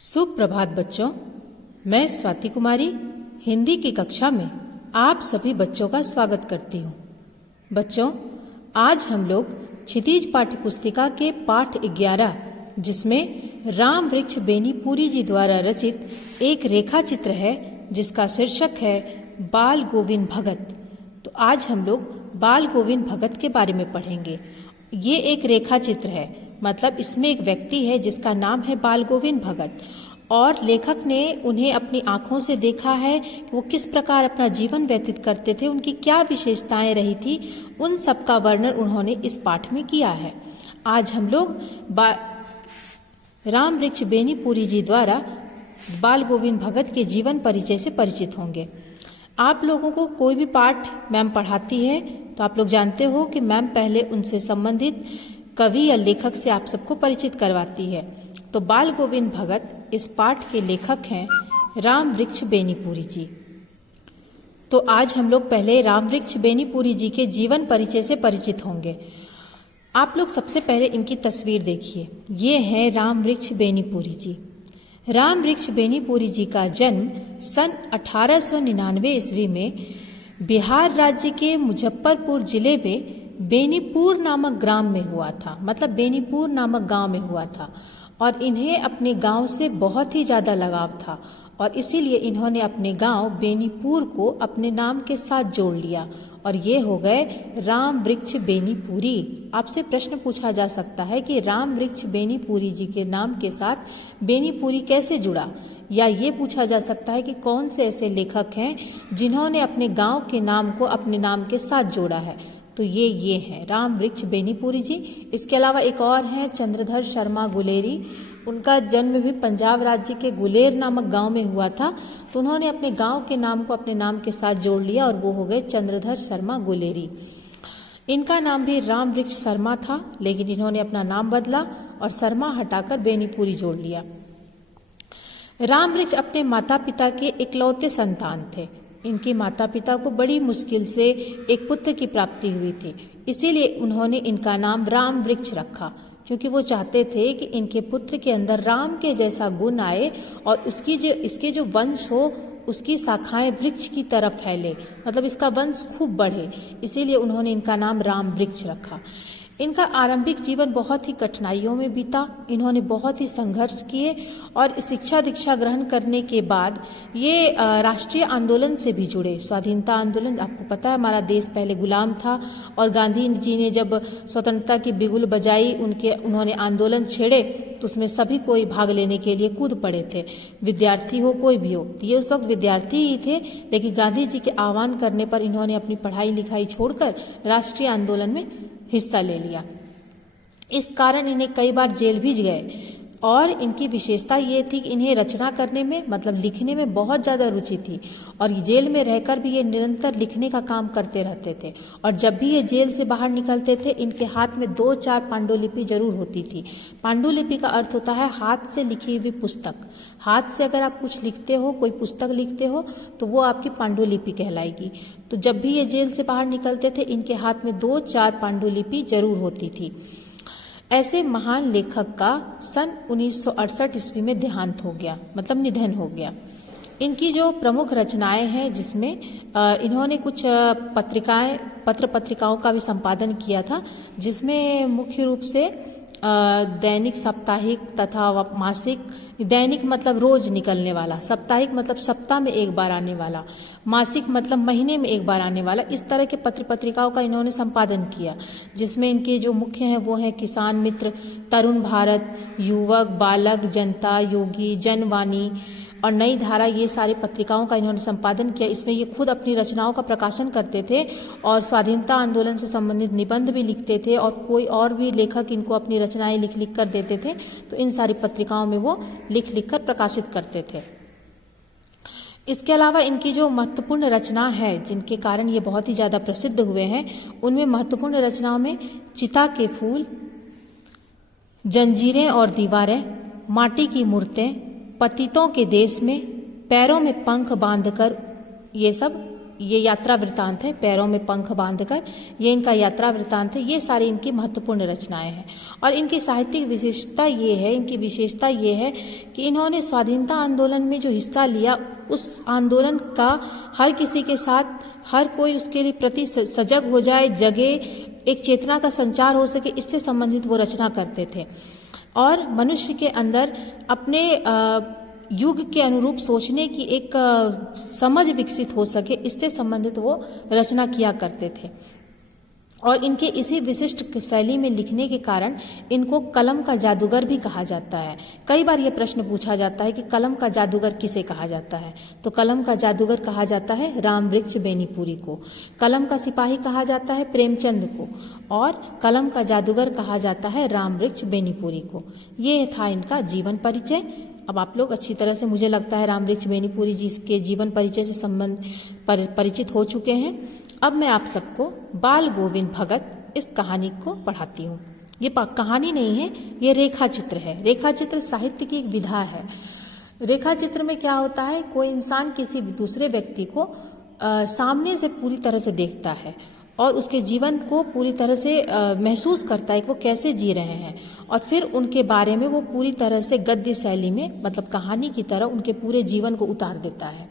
सुप्रभात बच्चों, मैं स्वाति कुमारी हिंदी की कक्षा में आप सभी बच्चों का स्वागत करती हूँ। बच्चों, आज हम लोग क्षितिज पाठ्य पुस्तिका के पाठ 11 जिसमें राम वृक्ष बेनीपुरी जी द्वारा रचित एक रेखा चित्र है जिसका शीर्षक है बाल गोविंद भगत। तो आज हम लोग बाल गोविंद भगत के बारे में पढ़ेंगे। ये एक रेखा चित्र है, मतलब इसमें एक व्यक्ति है जिसका नाम है बाल गोविंद भगत और लेखक ने उन्हें अपनी आंखों से देखा है कि वो किस प्रकार अपना जीवन व्यतीत करते थे, उनकी क्या विशेषताएं रही थी, उन सब का वर्णन उन्होंने इस पाठ में किया है। आज हम लोग राम वृक्ष बेनीपुरी जी द्वारा बाल गोविंद भगत के जीवन परिचय से परिचित होंगे। आप लोगों को कोई भी पाठ मैम पढ़ाती है तो आप लोग जानते हो कि मैम पहले उनसे संबंधित कवि या लेखक से आप सबको परिचित करवाती है। तो बाल गोविंद भगत इस पाठ के लेखक हैं राम वृक्ष बेनीपुरी जी। तो आज हम लोग पहले राम वृक्ष बेनीपुरी जी के जीवन परिचय से परिचित होंगे। आप लोग सबसे पहले इनकी तस्वीर देखिए। ये है राम वृक्ष बेनीपुरी जी। राम वृक्ष बेनीपुरी जी का जन्म सन 1899 ईस्वी में बिहार राज्य के मुजफ्फरपुर जिले में बेनीपुर नामक ग्राम में हुआ था, मतलब बेनीपुर नामक गांव में हुआ था। और इन्हें अपने गांव से बहुत ही ज़्यादा लगाव था और इसीलिए इन्होंने अपने गांव बेनीपुर को अपने नाम के साथ जोड़ लिया और ये हो गए राम वृक्ष बेनीपुरी। आपसे प्रश्न पूछा जा सकता है कि राम वृक्ष बेनीपुरी जी के नाम के साथ बेनीपुरी कैसे जुड़ा, या ये पूछा जा सकता है कि कौन से ऐसे लेखक हैं जिन्होंने अपने गांव के नाम को अपने नाम के साथ जोड़ा है। तो ये हैं राम वृक्ष बेनीपुरी जी। इसके अलावा एक और हैं चंद्रधर शर्मा गुलेरी। उनका जन्म भी पंजाब राज्य के गुलेर नामक गांव में हुआ था, तो उन्होंने अपने गांव के नाम को अपने नाम के साथ जोड़ लिया और वो हो गए चंद्रधर शर्मा गुलेरी। इनका नाम भी राम वृक्ष शर्मा था, लेकिन इन्होंने अपना नाम बदला और शर्मा हटाकर बेनीपुरी जोड़ लिया। राम वृक्ष अपने माता पिता के इकलौते संतान थे। इनके माता पिता को बड़ी मुश्किल से एक पुत्र की प्राप्ति हुई थी, इसीलिए उन्होंने इनका नाम राम वृक्ष रखा, क्योंकि वो चाहते थे कि इनके पुत्र के अंदर राम के जैसा गुण आए और इसके जो वंश हो उसकी शाखाएं वृक्ष की तरफ फैले, मतलब इसका वंश खूब बढ़े। इसीलिए उन्होंने इनका नाम राम वृक्ष रखा। इनका आरंभिक जीवन बहुत ही कठिनाइयों में बीता। इन्होंने बहुत ही संघर्ष किए और शिक्षा दीक्षा ग्रहण करने के बाद ये राष्ट्रीय आंदोलन से भी जुड़े। स्वाधीनता आंदोलन, आपको पता है हमारा देश पहले गुलाम था और गांधी जी ने जब स्वतंत्रता की बिगुल बजाई, उन्होंने आंदोलन छेड़े तो उसमें सभी कोई भाग लेने के लिए कूद पड़े थे, विद्यार्थी हो कोई भी हो। तो ये उस वक्त विद्यार्थी ही थे, लेकिन गांधी जी के आह्वान करने पर इन्होंने अपनी पढ़ाई लिखाई छोड़कर राष्ट्रीय आंदोलन में हिस्सा ले लिया। इस कारण इन्हें कई बार जेल भी गए और इनकी विशेषता ये थी कि इन्हें रचना करने में, मतलब लिखने में बहुत ज़्यादा रुचि थी और जेल में रहकर भी ये निरंतर लिखने का काम करते रहते थे। और जब भी ये जेल से बाहर निकलते थे इनके हाथ में 2-4 पांडुलिपि जरूर होती थी। पांडुलिपि का अर्थ होता है हाथ से लिखी हुई पुस्तक। हाथ से अगर आप कुछ लिखते हो, कोई पुस्तक लिखते हो, तो वो आपकी पांडुलिपि कहलाएगी। तो जब भी ये जेल से बाहर निकलते थे इनके हाथ में 2-4 पांडुलिपि जरूर होती थी। ऐसे महान लेखक का सन 1968 ईस्वी में देहांत हो गया, मतलब निधन हो गया। इनकी जो प्रमुख रचनाएं हैं जिसमें इन्होंने कुछ पत्र पत्रिकाओं का भी संपादन किया था, जिसमें मुख्य रूप से दैनिक, साप्ताहिक तथा मासिक। दैनिक मतलब रोज निकलने वाला, साप्ताहिक मतलब सप्ताह में एक बार आने वाला, मासिक मतलब महीने में एक बार आने वाला। इस तरह के पत्र पत्रिकाओं का इन्होंने संपादन किया, जिसमें इनके जो मुख्य हैं वो हैं किसान मित्र, तरुण भारत, युवक, बालक, जनता, योगी, जनवाणी और नई धारा। ये सारी पत्रिकाओं का इन्होंने संपादन किया। इसमें ये खुद अपनी रचनाओं का प्रकाशन करते थे और स्वाधीनता आंदोलन से संबंधित निबंध भी लिखते थे और कोई और भी लेखक इनको अपनी रचनाएं लिख कर देते थे, तो इन सारी पत्रिकाओं में वो लिख कर प्रकाशित करते थे। इसके अलावा इनकी जो महत्वपूर्ण रचना है जिनके कारण ये बहुत ही ज़्यादा प्रसिद्ध हुए हैं, उनमें महत्वपूर्ण रचनाओं में चिता के फूल, जंजीरें और दीवारें, माटी की मूर्तें, पतितों के देश में, पैरों में पंख बांधकर, ये सब ये यात्रा वृत्तांत है, पैरों में पंख बांधकर, ये इनका यात्रा वृत्तांत है। ये सारी इनकी महत्वपूर्ण रचनाएं हैं और इनकी साहित्यिक विशेषता ये है, इनकी विशेषता ये है कि इन्होंने स्वाधीनता आंदोलन में जो हिस्सा लिया, उस आंदोलन का हर किसी के साथ, हर कोई उसके लिए प्रति सजग हो जाए, जगे, एक चेतना का संचार हो सके, इससे संबंधित वो रचना करते थे और मनुष्य के अंदर अपने युग के अनुरूप सोचने की एक समझ विकसित हो सके, इससे संबंधित वो रचना किया करते थे। और इनके इसी विशिष्ट शैली में लिखने के कारण इनको कलम का जादूगर भी कहा जाता है। कई बार ये प्रश्न पूछा जाता है कि कलम का जादूगर किसे कहा जाता है, तो कलम का जादूगर कहा जाता है रामवृक्ष बेनीपुरी को, कलम का सिपाही कहा जाता है प्रेमचंद को और कलम का जादूगर कहा जाता है रामवृक्ष बेनीपुरी को। ये था इनका जीवन परिचय। अब आप लोग अच्छी तरह से, मुझे लगता है, रामवृक्ष बेनीपुरी जी के जीवन परिचय से परिचित हो चुके हैं। अब मैं आप सबको बाल गोविंद भगत इस कहानी को पढ़ाती हूँ। ये कहानी नहीं है, ये रेखा चित्र है। रेखा चित्र साहित्य की एक विधा है। रेखा चित्र में क्या होता है, कोई इंसान किसी दूसरे व्यक्ति को सामने से पूरी तरह से देखता है और उसके जीवन को पूरी तरह से महसूस करता है कि वो कैसे जी रहे हैं और फिर उनके बारे में वो पूरी तरह से गद्य शैली में, मतलब कहानी की तरह, उनके पूरे जीवन को उतार देता है।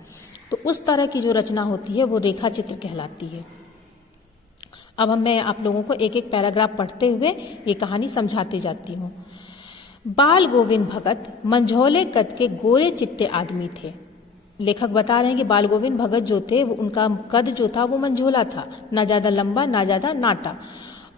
तो उस तरह की जो रचना होती है वो रेखा चित्र कहलाती है। अब मैं आप लोगों को एक एक पैराग्राफ पढ़ते हुए ये कहानी समझाती जाती हूँ। बाल गोविंद भगत मंझोले कद के गोरे चिट्टे आदमी थे। लेखक बता रहे हैं कि बाल गोविंद भगत जो थे, वो उनका कद जो था वो मंझोला था, ना ज़्यादा लंबा ना ज़्यादा नाटा,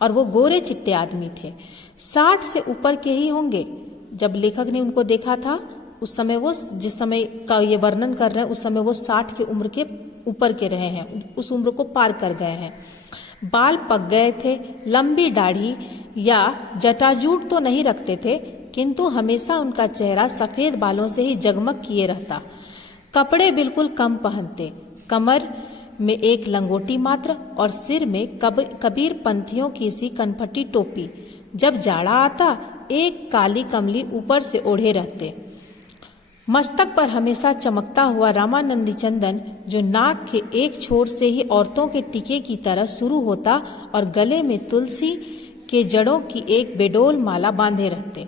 और वो गोरे चिट्टे आदमी थे। 60 से ऊपर के ही होंगे। जब लेखक ने उनको देखा था उस समय, वो जिस समय का ये वर्णन कर रहे हैं, उस समय वो 60 की उम्र के ऊपर के रहे हैं, उस उम्र को पार कर गए हैं। बाल पक गए थे, लंबी दाढ़ी या जटाजूट तो नहीं रखते थे, किंतु हमेशा उनका चेहरा सफ़ेद बालों से ही जगमग किए रहता। कपड़े बिल्कुल कम पहनते, कमर में एक लंगोटी मात्र और सिर में कबीर पंथियों की सी कनपटी टोपी। जब जाड़ा आता एक काली कमली ऊपर से ओढ़े रहते। मस्तक पर हमेशा चमकता हुआ रामानंदी चंदन, जो नाक के एक छोर से ही औरतों के टीके की तरह शुरू होता और गले में तुलसी के जड़ों की एक बेडोल माला बांधे रहते।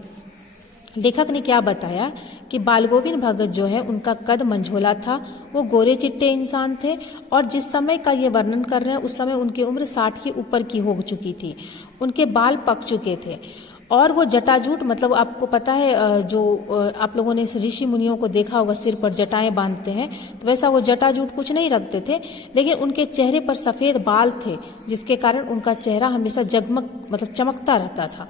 लेखक ने क्या बताया कि बाल गोविंद भगत जो है, उनका कद मंझोला था, वो गोरे चिट्टे इंसान थे और जिस समय का ये वर्णन कर रहे हैं उस समय उनकी उम्र 60 के ऊपर की हो चुकी थी। उनके बाल पक चुके थे और वो जटाजूट, मतलब आपको पता है, जो आप लोगों ने ऋषि मुनियों को देखा होगा सिर पर जटाएं बांधते हैं, तो वैसा वो जटाजूट कुछ नहीं रखते थे, लेकिन उनके चेहरे पर सफ़ेद बाल थे जिसके कारण उनका चेहरा हमेशा जगमग, मतलब चमकता रहता था।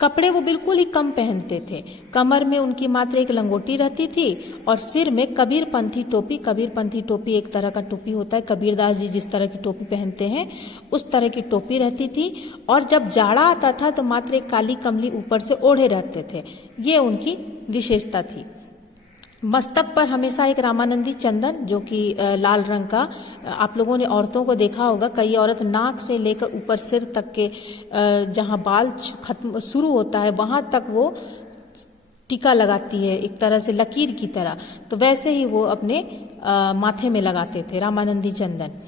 कपड़े वो बिल्कुल ही कम पहनते थे। कमर में उनकी मात्र एक लंगोटी रहती थी और सिर में कबीरपंथी टोपी, कबीरपंथी टोपी एक तरह का टोपी होता है, कबीरदास जी जिस तरह की टोपी पहनते हैं उस तरह की टोपी रहती थी। और जब जाड़ा आता था तो मात्र एक काली कमली ऊपर से ओढ़े रहते थे। ये उनकी विशेषता थी। मस्तक पर हमेशा एक रामानंदी चंदन, जो कि लाल रंग का, आप लोगों ने औरतों को देखा होगा, कई औरत नाक से लेकर ऊपर सिर तक के जहाँ बाल खत्म शुरू होता है वहाँ तक वो टीका लगाती है, एक तरह से लकीर की तरह, तो वैसे ही वो अपने माथे में लगाते थे रामानंदी चंदन,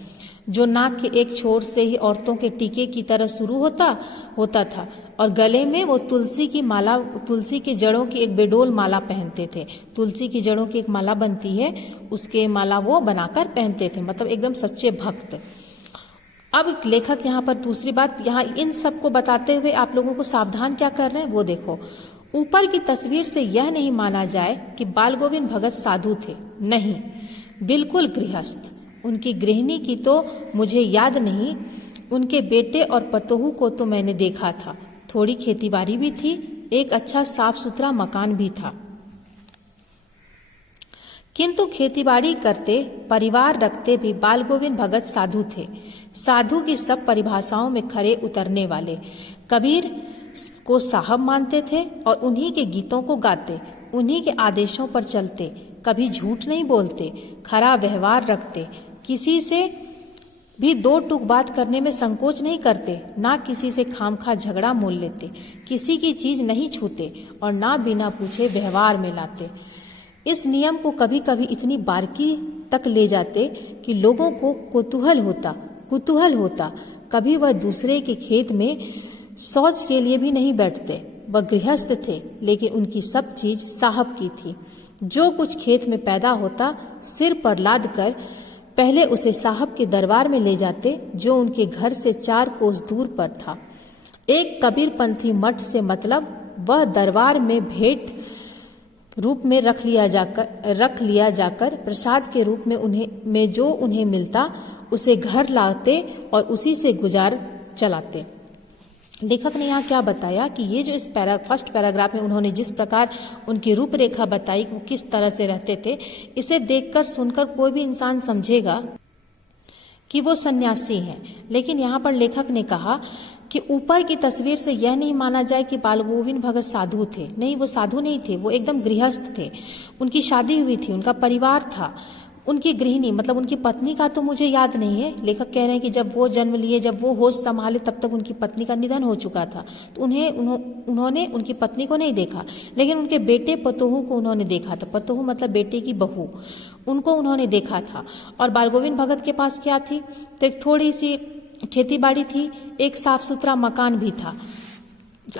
जो नाक के एक छोर से ही औरतों के टीके की तरह शुरू होता था और गले में वो तुलसी की माला, तुलसी की जड़ों की एक बेडोल माला पहनते थे। तुलसी की जड़ों की एक माला बनती है, उसके माला वो बनाकर पहनते थे, मतलब एकदम सच्चे भक्त। अब लेखक यहाँ पर दूसरी बात, यहाँ इन सब को बताते हुए आप लोगों को सावधान क्या कर रहे हैं वो देखो। ऊपर की तस्वीर से यह नहीं माना जाए कि बाल गोविंद भगत साधु थे, नहीं, बिल्कुल गृहस्थ। उनकी गृहिणी की तो मुझे याद नहीं, उनके बेटे और पतोहू को तो मैंने देखा था। थोड़ी खेतीबाड़ी भी थी, एक अच्छा साफ सुथरा मकान भी था, किंतु खेतीबाड़ी करते, परिवार रखते भी बाल गोविंद भगत साधु थे। साधु की सब परिभाषाओं में खरे उतरने वाले। कबीर को साहब मानते थे और उन्हीं के गीतों को गाते, उन्हीं के आदेशों पर चलते, कभी झूठ नहीं बोलते, खरा व्यवहार रखते, किसी से भी दो टूक बात करने में संकोच नहीं करते, ना किसी से खामखा झगड़ा मोल लेते, किसी की चीज नहीं छूते और ना बिना पूछे व्यवहार में लाते। इस नियम को कभी कभी इतनी बारीकी तक ले जाते कि लोगों को कुतूहल होता। कभी वह दूसरे के खेत में शौच के लिए भी नहीं बैठते। वह गृहस्थ थे, लेकिन उनकी सब चीज साहब की थी। जो कुछ खेत में पैदा होता सिर पर लाद कर पहले उसे साहब के दरबार में ले जाते, जो उनके घर से 4 कोस दूर पर था। एक कबीरपंथी मठ से मतलब वह दरबार में भेंट रूप में रख लिया जाकर प्रसाद के रूप में जो उन्हें मिलता उसे घर लाते और उसी से गुजार चलाते। लेखक ने यहाँ क्या बताया कि ये जो इस फर्स्ट पैराग्राफ में उन्होंने जिस प्रकार उनकी रूपरेखा बताई वो किस तरह से रहते थे, इसे देखकर सुनकर कोई भी इंसान समझेगा कि वो सन्यासी हैं। लेकिन यहाँ पर लेखक ने कहा कि ऊपर की तस्वीर से यह नहीं माना जाए कि बाल गोविंद भगत साधु थे। नहीं, वो साधु नहीं थे, वो एकदम गृहस्थ थे। उनकी शादी हुई थी, उनका परिवार था। उनकी गृहिणी मतलब उनकी पत्नी का तो मुझे याद नहीं है। लेखक कह रहे हैं कि जब वो जन्म लिए, जब वो होश संभाले, तब तक उनकी पत्नी का निधन हो चुका था। तो उन्होंने उनकी पत्नी को नहीं देखा, लेकिन उनके बेटे पतोहू को उन्होंने देखा था। पतोहू मतलब बेटे की बहू, उनको उन्होंने देखा था। और बाल गोविंद भगत के पास क्या थी? तो एक थोड़ी सी खेती बाड़ी थी, एक साफ सुथरा मकान भी था।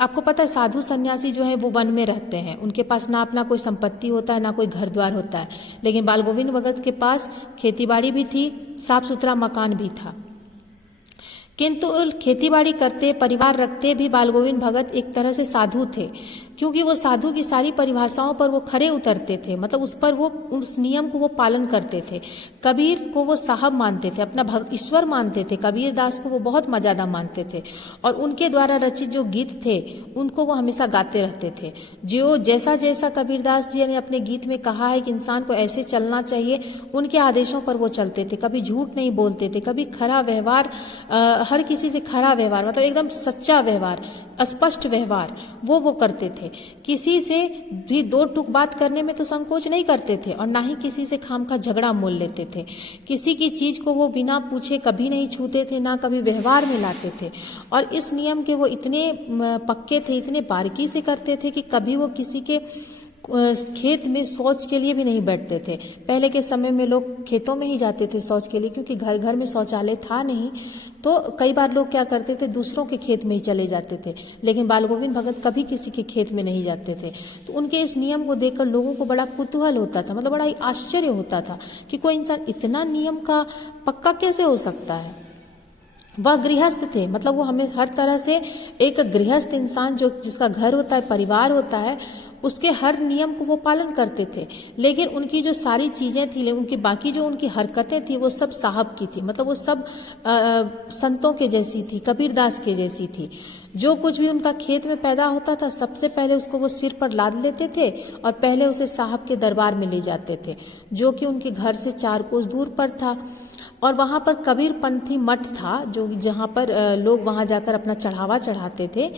आपको पता है साधु सन्यासी जो है वो वन में रहते हैं, उनके पास ना अपना कोई संपत्ति होता है, ना कोई घर द्वार होता है। लेकिन बाल गोविंद भगत के पास खेती बाड़ी भी थी, साफ सुथरा मकान भी था। किंतु खेती बाड़ी करते, परिवार रखते भी बाल गोविंद भगत एक तरह से साधु थे, क्योंकि वो साधु की सारी परिभाषाओं पर वो खरे उतरते थे। मतलब उस पर वो उस नियम को वो पालन करते थे। कबीर को वो साहब मानते थे, अपना ईश्वर मानते थे। कबीर दास को वो बहुत ज़्यादा मानते थे और उनके द्वारा रचित जो गीत थे उनको वो हमेशा गाते रहते थे। जो जैसा जैसा कबीर दास जी ने अपने गीत में कहा है कि इंसान को ऐसे चलना चाहिए, उनके आदेशों पर वो चलते थे। कभी झूठ नहीं बोलते थे, कभी खरा व्यवहार, हर किसी से खरा व्यवहार, मतलब एकदम सच्चा व्यवहार, स्पष्ट व्यवहार वो करते थे। किसी से भी 2 टूक बात करने में तो संकोच नहीं करते थे और ना ही किसी से खामखा झगड़ा मोल लेते थे। किसी की चीज को वो बिना पूछे कभी नहीं छूते थे, ना कभी व्यवहार में लाते थे। और इस नियम के वो इतने पक्के थे, इतने बारीकी से करते थे कि कभी वो किसी के खेत में शौच के लिए भी नहीं बैठते थे। पहले के समय में लोग खेतों में ही जाते थे शौच के लिए, क्योंकि घर घर में शौचालय था नहीं। तो कई बार लोग क्या करते थे, दूसरों के खेत में ही चले जाते थे। लेकिन बाल गोविंद भगत कभी किसी के खेत में नहीं जाते थे। तो उनके इस नियम को देखकर लोगों को बड़ा कुतूहल होता था, मतलब बड़ा ही आश्चर्य होता था कि कोई इंसान इतना नियम का पक्का कैसे हो सकता है। वह गृहस्थ थे, मतलब वो हमें हर तरह से एक गृहस्थ इंसान जो जिसका घर होता है, परिवार होता है, उसके हर नियम को वो पालन करते थे। लेकिन उनकी जो सारी चीज़ें थी, उनकी बाकी जो उनकी हरकतें थी वो सब साहब की थी, मतलब वो सब संतों के जैसी थी, कबीरदास के जैसी थी। जो कुछ भी उनका खेत में पैदा होता था सबसे पहले उसको वो सिर पर लाद लेते थे और पहले उसे साहब के दरबार में ले जाते थे, जो कि उनके घर से 4 कोस दूर पर था। और वहाँ पर कबीरपंथी मठ था, जो जहाँ पर लोग वहाँ जाकर अपना चढ़ावा चढ़ाते थे,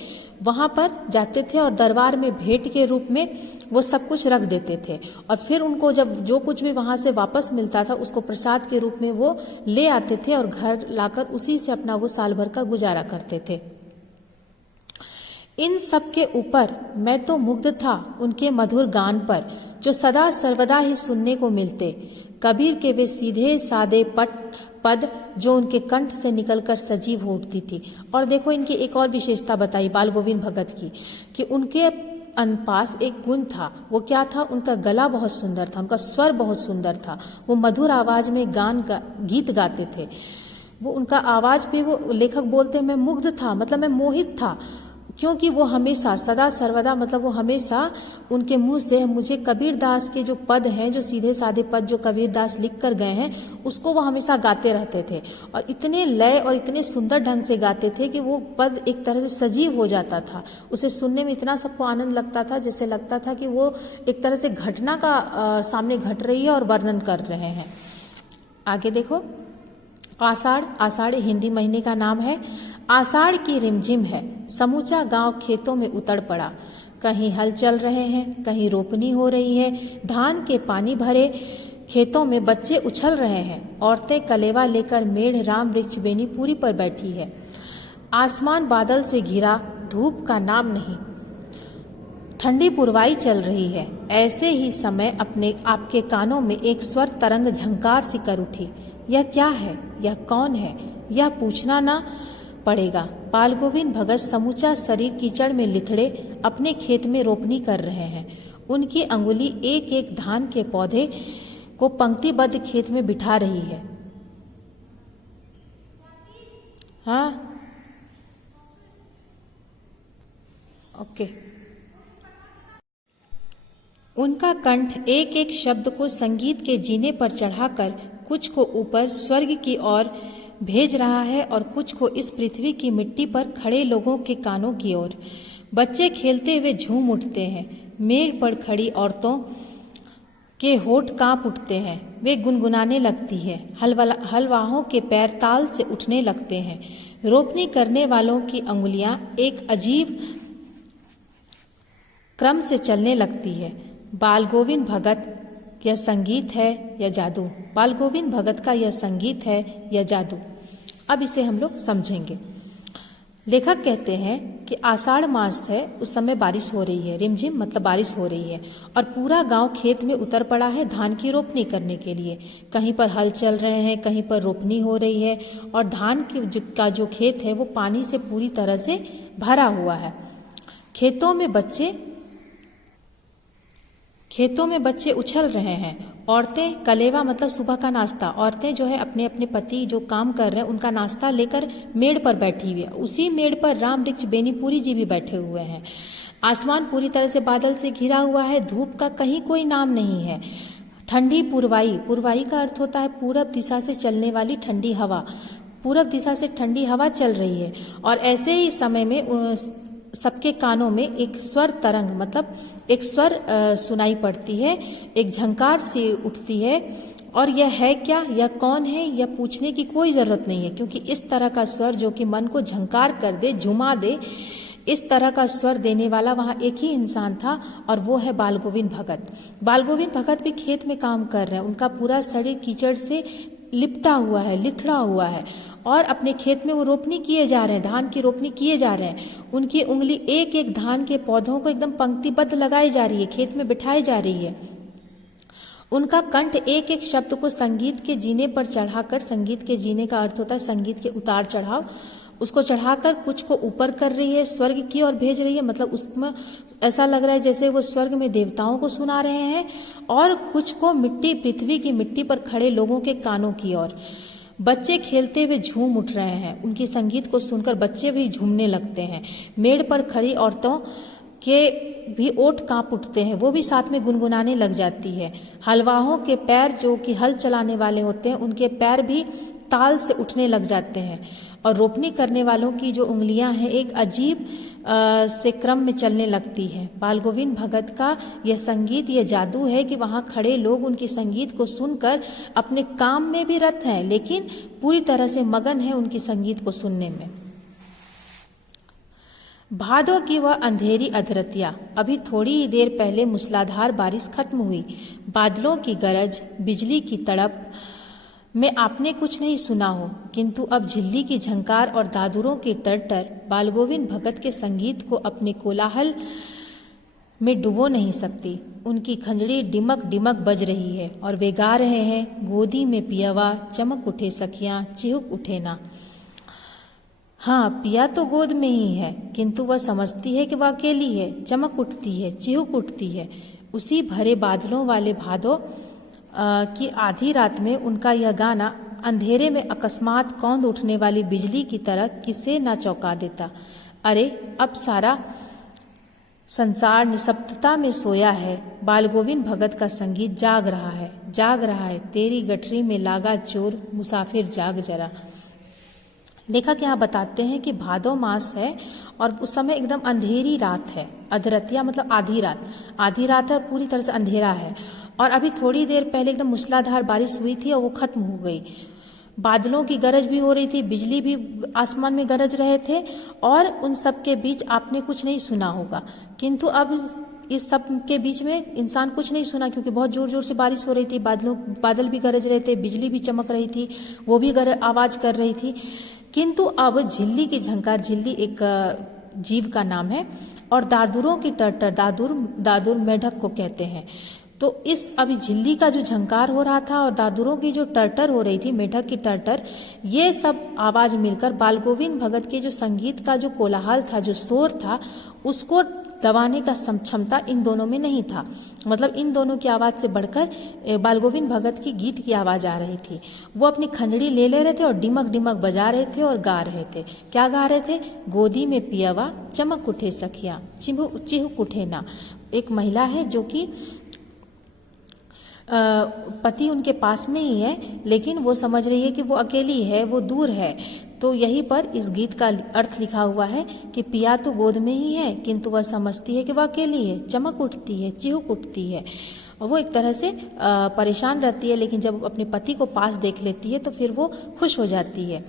वहाँ पर जाते थे और दरबार में भेंट के रूप में वो सब कुछ रख देते थे। और फिर उनको जब जो कुछ भी वहाँ से वापस मिलता था उसको प्रसाद के रूप में वो ले आते थे और घर लाकर उसी से अपना वो साल भर का गुजारा करते थे। इन सब के ऊपर मैं तो मुग्ध था उनके मधुर गान पर, जो सदा सर्वदा ही सुनने को मिलते। कबीर के वे सीधे सादे पद जो उनके कंठ से निकलकर सजीव हो उठती थी। और देखो इनकी एक और विशेषता बताई बाल गोविंद भगत की, कि उनके पास एक गुण था। वो क्या था? उनका गला बहुत सुंदर था, उनका स्वर बहुत सुंदर था। वो मधुर आवाज में गीत गाते थे। वो उनका आवाज पे वो लेखक बोलते मैं मुग्ध था, मतलब मैं मोहित था, क्योंकि वो हमेशा सदा सर्वदा, मतलब वो हमेशा उनके मुंह से मुझे कबीर दास के जो पद हैं, जो सीधे साधे पद जो कबीर दास लिख कर गए हैं, उसको वो हमेशा गाते रहते थे। और इतने लय और इतने सुंदर ढंग से गाते थे कि वो पद एक तरह से सजीव हो जाता था। उसे सुनने में इतना सबको आनंद लगता था, जैसे लगता था कि वो एक तरह से घटना का सामने घट रही है और वर्णन कर रहे हैं। आगे देखो, आषाढ़ हिंदी महीने का नाम है। आषाढ़ की रिमझिम है, समूचा गांव खेतों में उतड़ पड़ा। कहीं हल चल रहे हैं, कहीं रोपनी हो रही है। धान के पानी भरे खेतों में बच्चे उछल रहे हैं। औरतें कलेवा लेकर मेढ़ राम वृक्ष बेनी पूरी पर बैठी है। आसमान बादल से घिरा, धूप का नाम नहीं। ठंडी पुरवाई चल रही है। ऐसे ही समय अपने आपके कानों में एक स्वर तरंग झंकार सी कर उठी। यह क्या है? यह कौन है? यह पूछना ना पड़ेगा। बाल गोविंद भगत समूचा शरीर कीचड़ में लिथड़े अपने खेत में रोपनी कर रहे हैं। उनकी अंगुली एक एक धान के पौधे को पंक्तिबद्ध खेत में बिठा रही है। हाँ, ओके। उनका कंठ एक एक शब्द को संगीत के जीने पर चढ़ाकर कुछ को ऊपर स्वर्ग की ओर भेज रहा है और कुछ को इस पृथ्वी की मिट्टी पर खड़े लोगों के कानों की ओर। बच्चे खेलते हुए झूम उठते हैं। मेड़ पर खड़ी औरतों के होठ कांप उठते हैं। वे गुनगुनाने लगती है। हलवाहों के पैर ताल से उठने लगते हैं। रोपनी करने वालों की अंगुलियां एक अजीब क्रम से चलने लगती है। बाल गोविंद भगत यह संगीत है या जादू? बाल गोविंद भगत का यह संगीत है या जादू? अब इसे हम लोग समझेंगे। लेखक कहते हैं कि आषाढ़ मास है, उस समय बारिश हो रही है, रिमझिम मतलब बारिश हो रही है और पूरा गांव खेत में उतर पड़ा है धान की रोपनी करने के लिए। कहीं पर हल चल रहे हैं, कहीं पर रोपनी हो रही है और धान का जो खेत है वो पानी से पूरी तरह से भरा हुआ है। खेतों में बच्चे उछल रहे हैं। औरतें कलेवा मतलब सुबह का नाश्ता, औरतें जो है अपने अपने पति जो काम कर रहे हैं उनका नाश्ता लेकर मेड़ पर बैठी हुई है। उसी मेड़ पर राम वृक्ष बेनीपुरी जी भी बैठे हुए हैं। आसमान पूरी तरह से बादल से घिरा हुआ है। धूप का कहीं कोई नाम नहीं है। ठंडी पुरवाई, पुरवाई का अर्थ होता है पूरब दिशा से चलने वाली ठंडी हवा। पूरब दिशा से ठंडी हवा चल रही है और ऐसे ही समय में सबके कानों में एक स्वर तरंग मतलब एक स्वर सुनाई पड़ती है, एक झंकार सी उठती है। और यह है क्या? यह कौन है? यह पूछने की कोई ज़रूरत नहीं है, क्योंकि इस तरह का स्वर जो कि मन को झंकार कर दे, झुमा दे, इस तरह का स्वर देने वाला वहाँ एक ही इंसान था और वो है बाल गोविंद भगत। बाल गोविंद भगत भी खेत में काम कर रहे हैं। उनका पूरा शरीर कीचड़ से लिपटा हुआ है, लिथड़ा हुआ है और अपने खेत में वो रोपनी किए जा रहे हैं, धान की रोपनी किए जा रहे हैं। उनकी उंगली एक एक धान के पौधों को एकदम पंक्तिबद्ध लगाई जा रही है, खेत में बिठाई जा रही है। उनका कंठ एक एक शब्द को संगीत के जीने पर चढ़ाकर, संगीत के जीने का अर्थ होता है संगीत के उतार चढ़ाव, उसको चढ़ाकर कुछ को ऊपर कर रही है, स्वर्ग की ओर भेज रही है। मतलब उसमें ऐसा लग रहा है जैसे वो स्वर्ग में देवताओं को सुना रहे हैं और कुछ को मिट्टी, पृथ्वी की मिट्टी पर खड़े लोगों के कानों की ओर। बच्चे खेलते हुए झूम उठ रहे हैं। उनकी संगीत को सुनकर बच्चे भी झूमने लगते हैं। मेड़ पर खड़ी औरतों के भी ओठ कांप उठते हैं, वो भी साथ में गुनगुनाने लग जाती है। हलवाहों के पैर जो कि हल चलाने वाले होते हैं, उनके पैर भी ताल से उठने लग जाते हैं और रोपनी करने वालों की जो उंगलियां हैं एक अजीब से क्रम में चलने लगती है। बाल गोविंद भगत का यह संगीत, यह जादू है कि वहाँ खड़े लोग उनकी संगीत को सुनकर अपने काम में भी रत हैं, लेकिन पूरी तरह से मगन है उनकी संगीत को सुनने में। भादों की वह अंधेरी अधरतिया। अभी थोड़ी ही देर पहले मूसलाधार बारिश खत्म हुई। बादलों की गरज, बिजली की तड़प में आपने कुछ नहीं सुना हो, किंतु अब झिल्ली की झंकार और दादुरों की टरटर बाल गोविंद भगत के संगीत को अपने कोलाहल में डुबो नहीं सकती। उनकी खंजड़ी डिमक डिमक बज रही है और वे गा रहे हैं, गोदी में पियावा, चमक उठे सखियां, चिहुक उठे ना। हाँ, पिया तो गोद में ही है, किंतु वह समझती है कि वह अकेली है। चमक उठती है, चिहुक उठती है। उसी भरे बादलों वाले भादों की आधी रात में उनका यह गाना अंधेरे में अकस्मात कौंध उठने वाली बिजली की तरह किसे न चौंका देता। अरे, अब सारा संसार निशब्दता में सोया है। बाल गोविंद भगत का संगीत जाग रहा है, जाग रहा है। तेरी गठरी में लागा चोर, मुसाफिर जाग जरा। लेखक यहाँ बताते हैं कि भादो मास है और उस समय एकदम अंधेरी रात है। अधरतिया मतलब आधी रात, आधी रात है और पूरी तरह से अंधेरा है। और अभी थोड़ी देर पहले एकदम मूसलाधार बारिश हुई थी और वो खत्म हो गई। बादलों की गरज भी हो रही थी, बिजली भी आसमान में गरज रहे थे और उन सब के बीच आपने कुछ नहीं सुना होगा। किंतु अब इस सब के बीच में इंसान कुछ नहीं सुना, क्योंकि बहुत जोर जोर से बारिश हो रही थी, बादल भी गरज रहे थे, बिजली भी चमक रही थी, वो भी आवाज कर रही थी। किंतु अब झिल्ली की झंकार, झिल्ली एक जीव का नाम है, और दादुरों की टर्टर, दादुर मेढक को कहते हैं। तो इस अभी झिल्ली का जो झंकार हो रहा था और दादुरों की जो टर्टर हो रही थी, मेढक की टर्टर, ये सब आवाज मिलकर बाल गोविंद भगत के जो संगीत का जो कोलाहल था, जो शोर था, उसको दबाने का क्षमता इन दोनों में नहीं था। मतलब इन दोनों की आवाज़ से बढ़कर बाल गोविंद भगत की गीत की आवाज़ आ रही थी। वो अपनी खंजड़ी ले रहे थे और डिमक डिमक बजा रहे थे और गा रहे थे। क्या गा रहे थे? गोदी में पियवा चमक उठे सखिया चिहुक उठे ना। एक महिला है जो कि पति उनके पास में ही है, लेकिन वो समझ रही है कि वो अकेली है, वो दूर है। तो यहीं पर इस गीत का अर्थ लिखा हुआ है कि पिया तो गोद में ही है, किंतु वह समझती है कि वह अकेली है, चमक उठती है, चिहुक उठती है। और वो एक तरह से परेशान रहती है, लेकिन जब अपने पति को पास देख लेती है तो फिर वो खुश हो जाती है।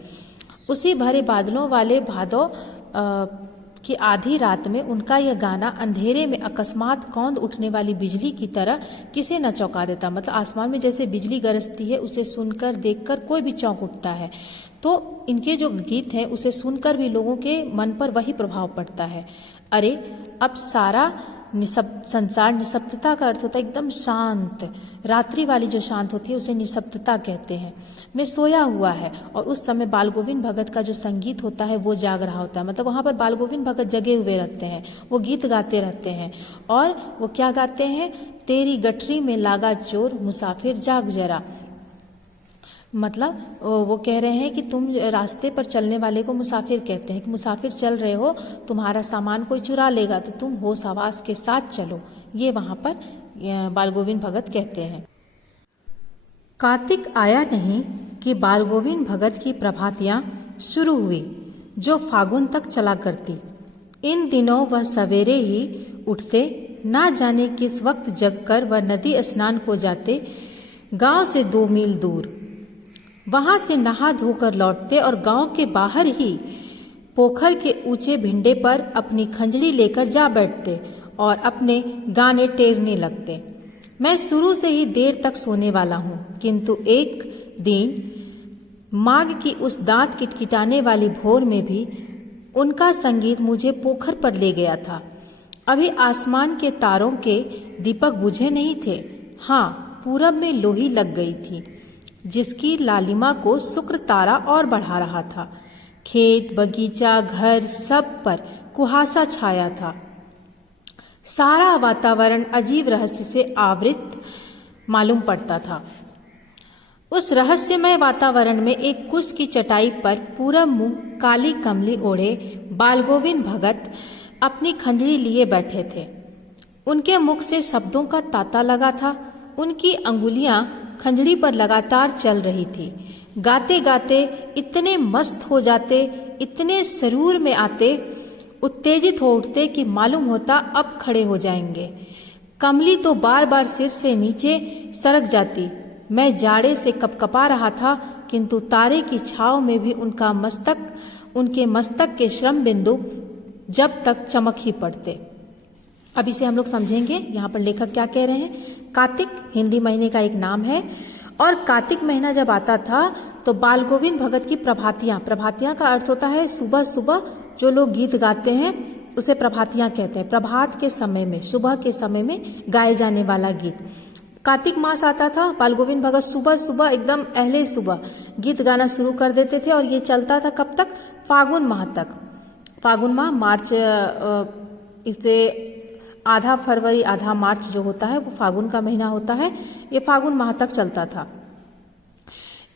उसी भरे बादलों वाले भादों कि आधी रात में उनका यह गाना अंधेरे में अकस्मात कौंध उठने वाली बिजली की तरह किसे न चौंका देता। मतलब आसमान में जैसे बिजली गरजती है, उसे सुनकर देखकर कोई भी चौंक उठता है। तो इनके जो गीत हैं उसे सुनकर भी लोगों के मन पर वही प्रभाव पड़ता है। अरे अब सारा संसार, निशब्दता का अर्थ होता है एकदम शांत। रात्रि वाली जो शांत होती है उसे निशब्दता कहते हैं। में सोया हुआ है और उस समय बाल गोविंद भगत का जो संगीत होता है वो जाग रहा होता है। मतलब वहाँ पर बाल गोविंद भगत जगे हुए रहते हैं, वो गीत गाते रहते हैं। और वो क्या गाते हैं? तेरी गठरी में लागा चोर मुसाफिर जाग जरा। मतलब वो कह रहे हैं कि तुम रास्ते पर चलने वाले को मुसाफिर कहते हैं कि मुसाफिर चल रहे हो, तुम्हारा सामान कोई चुरा लेगा तो तुम होश हवास के साथ चलो। ये वहाँ पर बाल गोविंद भगत कहते हैं। कार्तिक आया नहीं कि बाल गोविंद भगत की प्रभातियाँ शुरू हुई जो फागुन तक चला करती। इन दिनों वह सवेरे ही उठते, ना जाने किस वक्त जगकर वह नदी स्नान को जाते, गांव से 2 मील दूर। वहां से नहा धोकर लौटते और गांव के बाहर ही पोखर के ऊंचे भिंडे पर अपनी खंजड़ी लेकर जा बैठते और अपने गाने टेरने लगते। मैं शुरू से ही देर तक सोने वाला हूँ, किंतु एक दिन माघ की उस दांत किटकिटाने वाली भोर में भी उनका संगीत मुझे पोखर पर ले गया था। अभी आसमान के तारों के दीपक बुझे नहीं थे। हाँ, पूरब में लोही लग गई थी जिसकी लालिमा को शुक्र तारा और बढ़ा रहा था। खेत, बगीचा, घर सब पर कुहासा छाया था। सारा वातावरण अजीब रहस्य से आवृत मालूम पड़ता था। उस रहस्यमय वातावरण में एक कुश की चटाई पर पूरा मुंह काली कमली ओढ़े बाल गोविंद भगत अपनी खंजड़ी लिए बैठे थे। उनके मुख से शब्दों का तांता लगा था। उनकी अंगुलियां खंजड़ी पर लगातार चल रही थी। गाते गाते इतने मस्त हो जाते, इतने सरूर में आते, उत्तेजित हो उठते कि मालूम होता अब खड़े हो जाएंगे। कमली तो बार बार सिर से नीचे सरक जाती। मैं जाड़े से कपकपा रहा था, किंतु तारे की छाव में भी उनके मस्तक के श्रम बिंदु जब तक चमक ही पड़ते। अब इसे हम लोग समझेंगे। यहाँ पर लेखक क्या कह रहे हैं? कार्तिक हिंदी महीने का एक नाम है और कार्तिक महीना जब आता था तो बाल गोविंद भगत की प्रभातियां का अर्थ होता है सुबह सुबह जो लोग गीत गाते हैं उसे प्रभातियां कहते हैं। प्रभात के समय में, सुबह के समय में गाए जाने वाला गीत। कार्तिक मास आता था, बाल गोविंद भगत सुबह सुबह एकदम अहले सुबह गीत गाना शुरू कर देते थे और ये चलता था कब तक? फागुन माह तक। फागुन माह मार्च, इसे आधा फरवरी आधा मार्च जो होता है वो फागुन का महीना होता है। ये फागुन माह तक चलता था।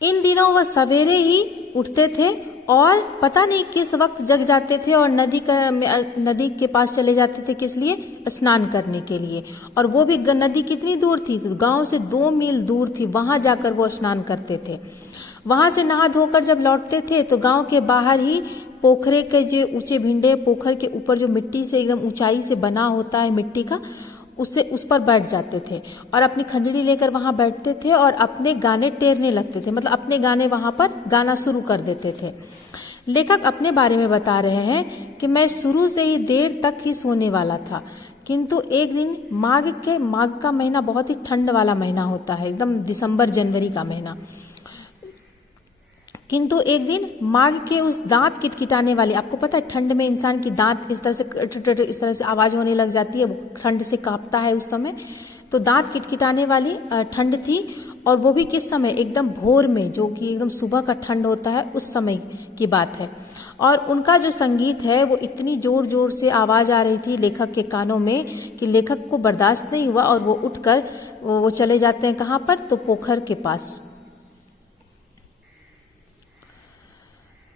इन दिनों वह सवेरे ही उठते थे और पता नहीं किस वक्त जग जाते थे और नदी के पास चले जाते थे। किस लिए? स्नान करने के लिए। और वो भी नदी कितनी दूर थी? तो गांव से 2 मील दूर थी। वहां जाकर वो स्नान करते थे। वहां से नहा धोकर जब लौटते थे तो गांव के बाहर ही पोखरे के जो ऊंचे भिंडे, पोखर के ऊपर जो मिट्टी से एकदम ऊंचाई से बना होता है मिट्टी का, उस पर बैठ जाते थे और अपनी खंजड़ी लेकर वहां बैठते थे और अपने गाने टेरने लगते थे। मतलब अपने गाने वहां पर गाना शुरू कर देते थे। लेखक अपने बारे में बता रहे हैं कि मैं शुरू से ही देर तक ही सोने वाला था, किंतु एक दिन माघ का महीना बहुत ही ठंड वाला महीना होता है, एकदम दिसंबर जनवरी का महीना। किंतु एक दिन माघ के उस दांत किटकिटाने वाली, आपको पता है ठंड में इंसान की दांत इस तरह से आवाज होने लग जाती है, वो ठंड से कांपता है उस समय, तो दांत किटकिटाने वाली ठंड थी। और वो भी किस समय, एकदम भोर में, जो कि एकदम सुबह का ठंड होता है उस समय की बात है। और उनका जो संगीत है वो इतनी जोर जोर से आवाज आ रही थी लेखक के कानों में कि लेखक को बर्दाश्त नहीं हुआ और वो उठकर वो चले जाते हैं कहाँ पर, तो पोखर के पास।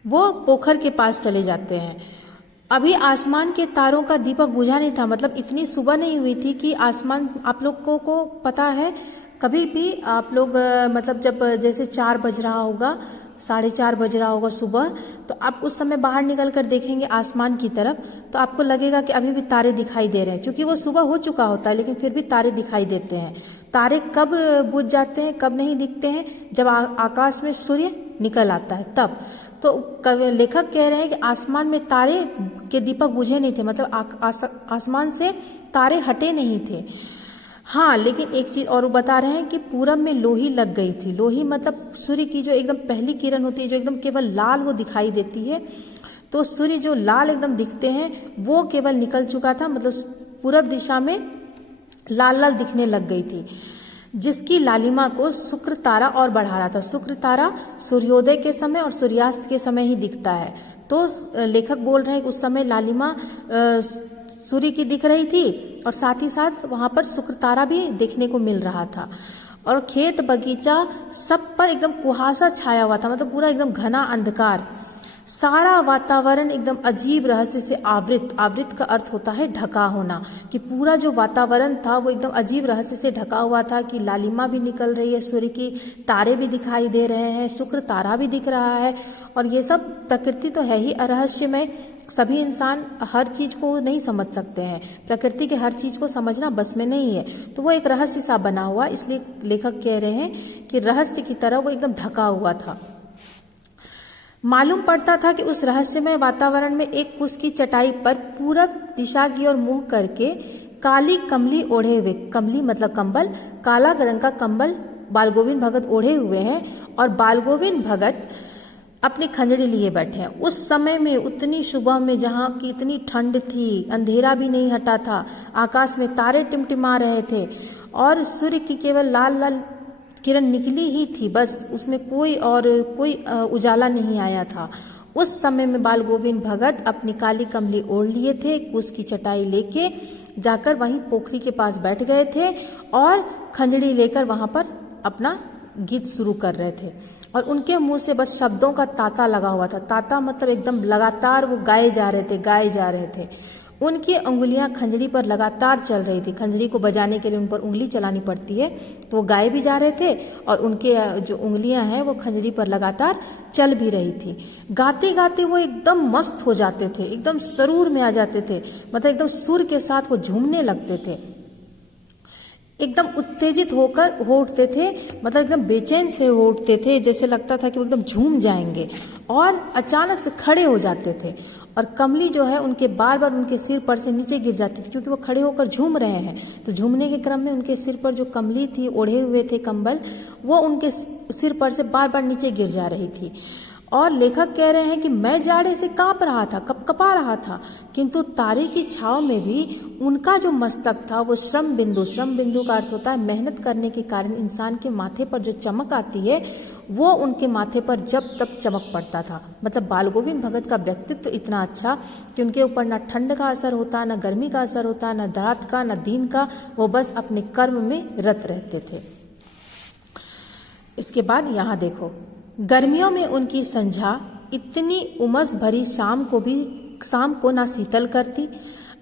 वो पोखर के पास चले जाते हैं। अभी आसमान के तारों का दीपक बुझा नहीं था, मतलब इतनी सुबह नहीं हुई थी कि आसमान, आप लोगों को पता है कभी भी आप लोग मतलब जब जैसे 4 बज रहा होगा, 4:30 बज रहा होगा सुबह, तो आप उस समय बाहर निकल कर देखेंगे आसमान की तरफ, तो आपको लगेगा कि अभी भी तारे दिखाई दे रहे हैं, क्योंकि वो सुबह हो चुका होता है लेकिन फिर भी तारे दिखाई देते हैं। तारे कब बुझ जाते हैं, कब नहीं दिखते हैं, जब आकाश में सूर्य निकल आता है तब। तो लेखक कह रहे हैं कि आसमान में तारे के दीपक बुझे नहीं थे, मतलब आसमान से तारे हटे नहीं थे। हाँ, लेकिन एक चीज और बता रहे हैं कि पूरब में लोही लग गई थी। लोही मतलब सूर्य की जो एकदम पहली किरण होती है, जो एकदम केवल लाल वो दिखाई देती है, तो सूर्य जो लाल एकदम दिखते हैं वो केवल निकल चुका था, मतलब पूरब दिशा में लाल लाल दिखने लग गई थी, जिसकी लालिमा को शुक्र तारा और बढ़ा रहा था। शुक्र तारा सूर्योदय के समय और सूर्यास्त के समय ही दिखता है, तो लेखक बोल रहे हैं कि उस समय लालिमा सूर्य की दिख रही थी और साथ ही साथ वहां पर शुक्र तारा भी देखने को मिल रहा था। और खेत बगीचा सब पर एकदम कुहासा छाया हुआ था, मतलब पूरा एकदम घना अंधकार, सारा वातावरण एकदम अजीब रहस्य से आवृत। आवृत का अर्थ होता है ढका होना, कि पूरा जो वातावरण था वो एकदम अजीब रहस्य से ढका हुआ था, कि लालिमा भी निकल रही है सूर्य की, तारे भी दिखाई दे रहे हैं, शुक्र तारा भी दिख रहा है। और ये सब प्रकृति तो है ही रहस्यमय, सभी इंसान हर चीज को नहीं समझ सकते हैं, प्रकृति के हर चीज को समझना बस में नहीं है, तो वो एक रहस्य सा बना हुआ, इसलिए लेखक कह रहे हैं कि रहस्य की तरह वो एकदम ढका हुआ था। मालूम पड़ता था कि उस रहस्यमय वातावरण में एक कुश की चटाई पर पूरब दिशा की ओर मुंह करके काली कमली ओढ़े हुए, कमली मतलब कंबल, काला रंग का कंबल बालगोविंद भगत ओढ़े हुए हैं और बालगोविंद भगत अपनी खंजरी लिए बैठे हैं। उस समय में उतनी सुबह में जहाँ की इतनी ठंड थी, अंधेरा भी नहीं हटा था, आकाश में तारे टिमटिमा रहे थे और सूर्य की केवल लाल लाल किरण निकली ही थी, बस उसमें कोई उजाला नहीं आया था। उस समय में बालगोविंद भगत अपनी काली कमली ओढ़ लिए थे, कुश की चटाई लेके जाकर वहीं पोखरी के पास बैठ गए थे और खंजड़ी लेकर वहां पर अपना गीत शुरू कर रहे थे। और उनके मुंह से बस शब्दों का तांता लगा हुआ था। तांता मतलब एकदम लगातार वो गाए जा रहे थे। उनकी उंगलियां खंजड़ी पर लगातार चल रही थी। खंजड़ी को बजाने के लिए उन पर उंगली चलानी पड़ती है, तो वो गाए भी जा रहे थे और उनके जो उंगलियां हैं वो खंजड़ी पर लगातार चल भी रही थी। गाते गाते वो एकदम मस्त हो जाते थे, एकदम सरूर में आ जाते थे, मतलब एकदम सुर के साथ वो झूमने लगते थे, एकदम उत्तेजित होकर हो उठते थे, मतलब एकदम बेचैन से हो उठते थे, जैसे लगता था कि वो एकदम झूम जाएंगे और अचानक से खड़े हो जाते थे। और कमली जो है उनके बार बार उनके सिर पर से नीचे गिर जाती थी, क्योंकि वो खड़े होकर झूम रहे हैं। तो झूमने के क्रम में उनके सिर पर जो कमली थी, ओढ़े हुए थे कंबल, वो उनके सिर पर से बार बार नीचे गिर जा रही थी। और लेखक कह रहे हैं कि मैं जाड़े से कांप रहा था, कपकपा रहा था, किंतु तारे की छाव में भी उनका जो मस्तक था वो श्रम बिंदु का अर्थ होता है मेहनत करने के कारण इंसान के माथे पर जो चमक आती है वो उनके माथे पर जब तब चमक पड़ता था। मतलब बालगोविंद भगत का व्यक्तित्व इतना अच्छा कि उनके ऊपर ना ठंड का असर होता, ना गर्मी का असर होता, ना रात का, ना दिन का, वो बस अपने कर्म में रत रहते थे। इसके बाद यहाँ देखो, गर्मियों में उनकी संझा इतनी उमस भरी शाम को ना शीतल करती।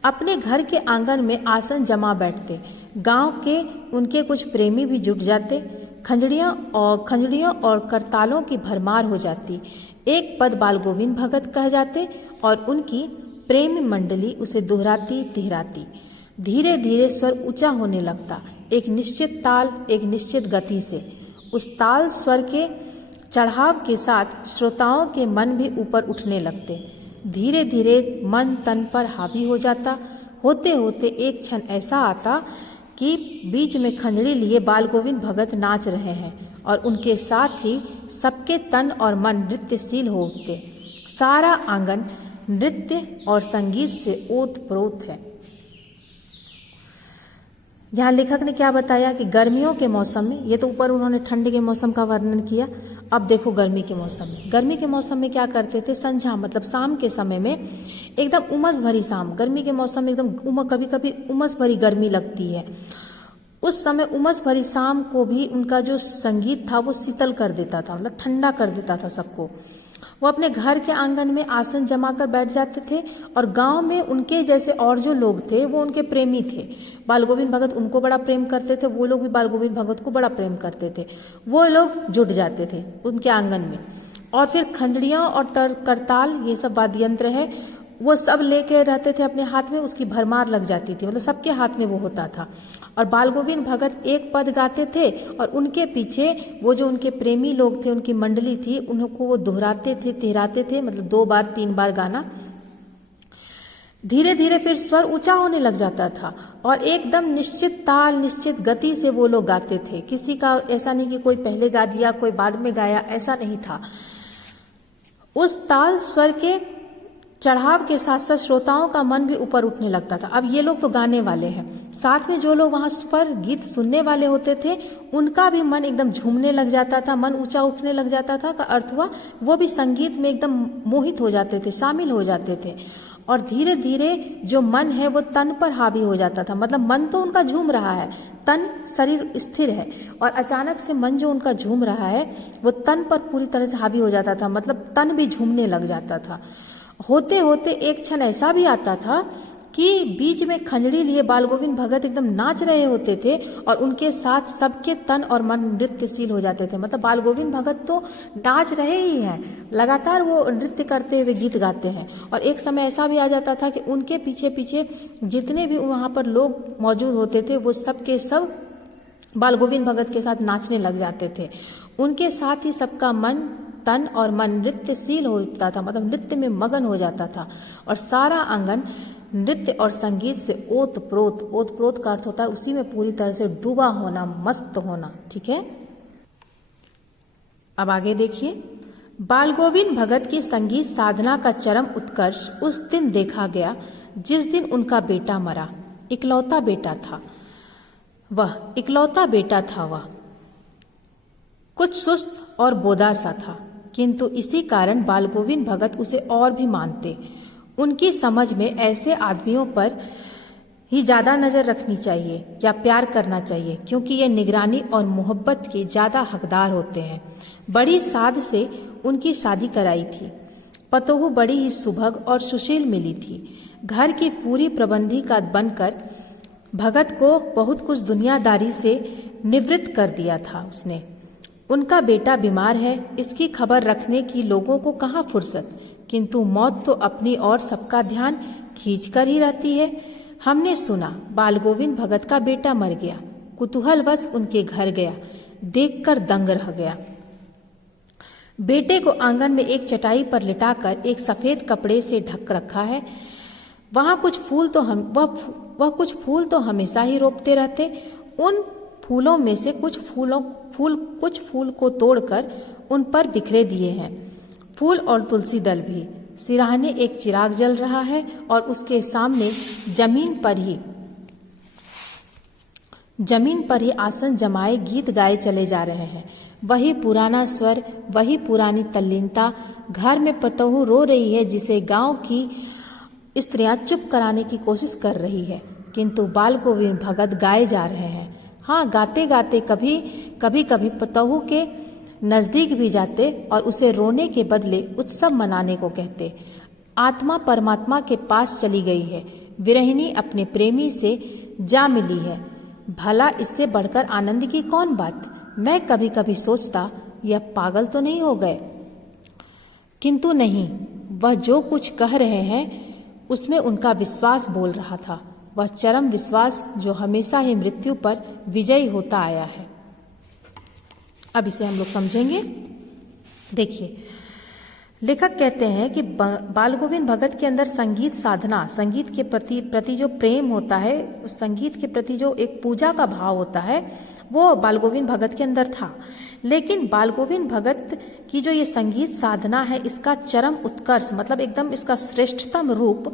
अपने घर के आंगन में आसन जमा बैठते, गांव के उनके कुछ प्रेमी भी जुट जाते, खंजड़ियों और करतालों की भरमार हो जाती। एक पद बालगोविंद भगत कह जाते और उनकी प्रेमी मंडली उसे दोहराती तिहराती। धीरे धीरे स्वर ऊंचा होने लगता, एक निश्चित ताल, एक निश्चित गति से। उस ताल स्वर के चढ़ाव के साथ श्रोताओं के मन भी ऊपर उठने लगते। धीरे धीरे मन तन पर हावी हो जाता। होते होते एक क्षण ऐसा आता कि बीच में खंजड़ी लिए बालगोविंद भगत नाच रहे हैं और उनके साथ ही सबके तन और मन नृत्यशील हो उठते। सारा आंगन नृत्य और संगीत से ओत-प्रोत है। यहाँ लेखक ने क्या बताया कि गर्मियों के मौसम में, ये तो ऊपर उन्होंने ठंड के मौसम का वर्णन किया, अब देखो गर्मी के मौसम में। गर्मी के मौसम में क्या करते थे, संध्या मतलब शाम के समय में एकदम उमस भरी शाम, गर्मी के मौसम में एकदम कभी कभी उमस भरी गर्मी लगती है, उस समय उमस भरी शाम को भी उनका जो संगीत था वो शीतल कर देता था, मतलब ठंडा कर देता था सबको। वो अपने घर के आंगन में आसन जमा कर बैठ जाते थे और गांव में उनके जैसे और जो लोग थे वो उनके प्रेमी थे। बाल गोविंद भगत उनको बड़ा प्रेम करते थे, वो लोग भी बाल गोविंद भगत को बड़ा प्रेम करते थे। वो लोग जुट जाते थे उनके आंगन में और फिर खंजड़ियाँ और करताल, ये सब वाद्य यंत्र है, वो सब लेके रहते थे अपने हाथ में, उसकी भरमार लग जाती थी, मतलब सबके हाथ में वो होता था। और बाल गोविंद भगत एक पद गाते थे और उनके पीछे वो जो उनके प्रेमी लोग थे, उनकी मंडली थी, उनको वो दोहराते थे, तिहराते थे, मतलब 2 बार 3 बार गाना। धीरे धीरे फिर स्वर ऊंचा होने लग जाता था और एकदम निश्चित ताल, निश्चित गति से वो लोग गाते थे। किसी का ऐसा नहीं कि कोई पहले गा दिया कोई बाद में गाया, ऐसा नहीं था। उस ताल स्वर के चढ़ाव के साथ साथ श्रोताओं का मन भी ऊपर उठने लगता था। अब ये लोग तो गाने वाले हैं, साथ में जो लोग वहां पर गीत सुनने वाले होते थे उनका भी मन एकदम झूमने लग जाता था, मन ऊंचा उठने लग जाता था। का अर्थ हुआ वो भी संगीत में एकदम मोहित हो जाते थे, शामिल हो जाते थे। और धीरे धीरे जो मन है वो तन पर हावी हो जाता था, मतलब मन तो उनका झूम रहा है, तन शरीर स्थिर है और अचानक से मन जो उनका झूम रहा है वो तन पर पूरी तरह से हावी हो जाता था, मतलब तन भी झूमने लग जाता था। होते होते एक क्षण ऐसा भी आता था कि बीच में खंजड़ी लिए बाल गोविंद भगत एकदम नाच रहे होते थे और उनके साथ सबके तन और मन नृत्यशील हो जाते थे। मतलब बाल गोविंद भगत तो नाच रहे ही हैं, लगातार वो नृत्य करते हुए गीत गाते हैं। और एक समय ऐसा भी आ जाता था कि उनके पीछे पीछे जितने भी वहाँ पर लोग मौजूद होते थे वो सब के सब बाल गोविंद भगत के साथ नाचने लग जाते थे। उनके साथ ही सबका मन, तन और मन नृत्यशील होता था, मतलब नृत्य में मगन हो जाता था और सारा आंगन नृत्य और संगीत से ओत-प्रोत, ओत-प्रोत का अर्थ होता है उसी में पूरी तरह से डूबा होना, मस्त होना। ठीक है, अब आगे देखिए। बाल गोविंद भगत की संगीत साधना का चरम उत्कर्ष उस दिन देखा गया जिस दिन उनका बेटा मरा। इकलौता बेटा था वह, इकलौता बेटा था वह। कुछ सुस्त और बोदा सा था, किंतु इसी कारण बाल गोविंद भगत उसे और भी मानते। उनकी समझ में ऐसे आदमियों पर ही ज्यादा नजर रखनी चाहिए या प्यार करना चाहिए, क्योंकि ये निगरानी और मोहब्बत के ज्यादा हकदार होते हैं। बड़ी साध से उनकी शादी कराई थी। पतोहू बड़ी ही सुभग और सुशील मिली थी। घर की पूरी प्रबंधी का बनकर भगत को बहुत कुछ दुनियादारी से निवृत्त कर दिया था उसने। उनका बेटा बीमार है, इसकी खबर रखने की लोगों को कहाँ फुर्सत, किंतु मौत तो अपनी और सबका ध्यान खींच कर ही रहती है। हमने सुना बाल गोविंद भगत का बेटा मर गया। कुतूहलवश उनके घर गया, देखकर दंग रह गया। बेटे को आंगन में एक चटाई पर लिटाकर एक सफेद कपड़े से ढक रखा है। वह कुछ फूल तो हमेशा ही रोपते रहते। उन फूलों में से कुछ फूल को तोड़कर उन पर बिखरे दिए हैं, फूल और तुलसी दल भी। सिराहने एक चिराग जल रहा है और उसके सामने जमीन पर ही आसन जमाए गीत गाए चले जा रहे हैं। वही पुराना स्वर, वही पुरानी तल्लीनता। घर में पतोहू रो रही है जिसे गांव की स्त्रियां चुप कराने की कोशिश कर रही है, किंतु बाल गोविंद भगत गाए जा रहे हैं। हाँ, गाते गाते कभी पतोहू के नजदीक भी जाते और उसे रोने के बदले उत्सव मनाने को कहते। आत्मा परमात्मा के पास चली गई है, विरहिणी अपने प्रेमी से जा मिली है। भला इससे बढ़कर आनंद की कौन बात। मैं कभी कभी सोचता यह पागल तो नहीं हो गए, किंतु नहीं, वह जो कुछ कह रहे हैं उसमें उनका विश्वास बोल रहा था, वह चरम विश्वास जो हमेशा ही मृत्यु पर विजयी होता आया है। अब इसे हम लोग समझेंगे। देखिए, लेखक कहते हैं कि बाल गोविंद भगत के अंदर संगीत साधना, संगीत के प्रति जो प्रेम होता है, संगीत के प्रति जो एक पूजा का भाव होता है, वो बाल गोविंद भगत के अंदर था। लेकिन बाल गोविंद भगत की जो ये संगीत साधना है, इसका चरम उत्कर्ष मतलब एकदम इसका श्रेष्ठतम रूप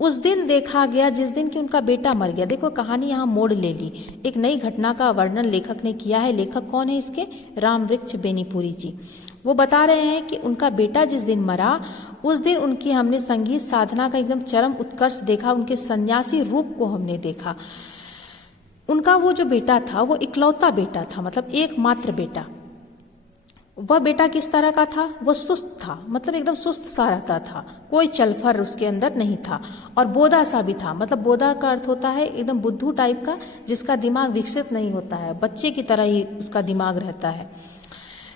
उस दिन देखा गया जिस दिन कि उनका बेटा मर गया। देखो कहानी यहाँ मोड़ ले ली, एक नई घटना का वर्णन लेखक ने किया है। लेखक कौन है इसके? रामवृक्ष बेनीपुरी जी। वो बता रहे हैं कि उनका बेटा जिस दिन मरा, उस दिन उनकी हमने संगीत साधना का एकदम चरम उत्कर्ष देखा, उनके सन्यासी रूप को हमने देखा। उनका वो जो बेटा था वो इकलौता बेटा था, मतलब एकमात्र बेटा। वह बेटा किस तरह का था? वो सुस्त था, मतलब एकदम सुस्त सा रहता था, कोई चलफर उसके अंदर नहीं था, और बोधा सा भी था। मतलब बोधा का अर्थ होता है एकदम बुद्धू टाइप का, जिसका दिमाग विकसित नहीं होता है, बच्चे की तरह ही उसका दिमाग रहता है।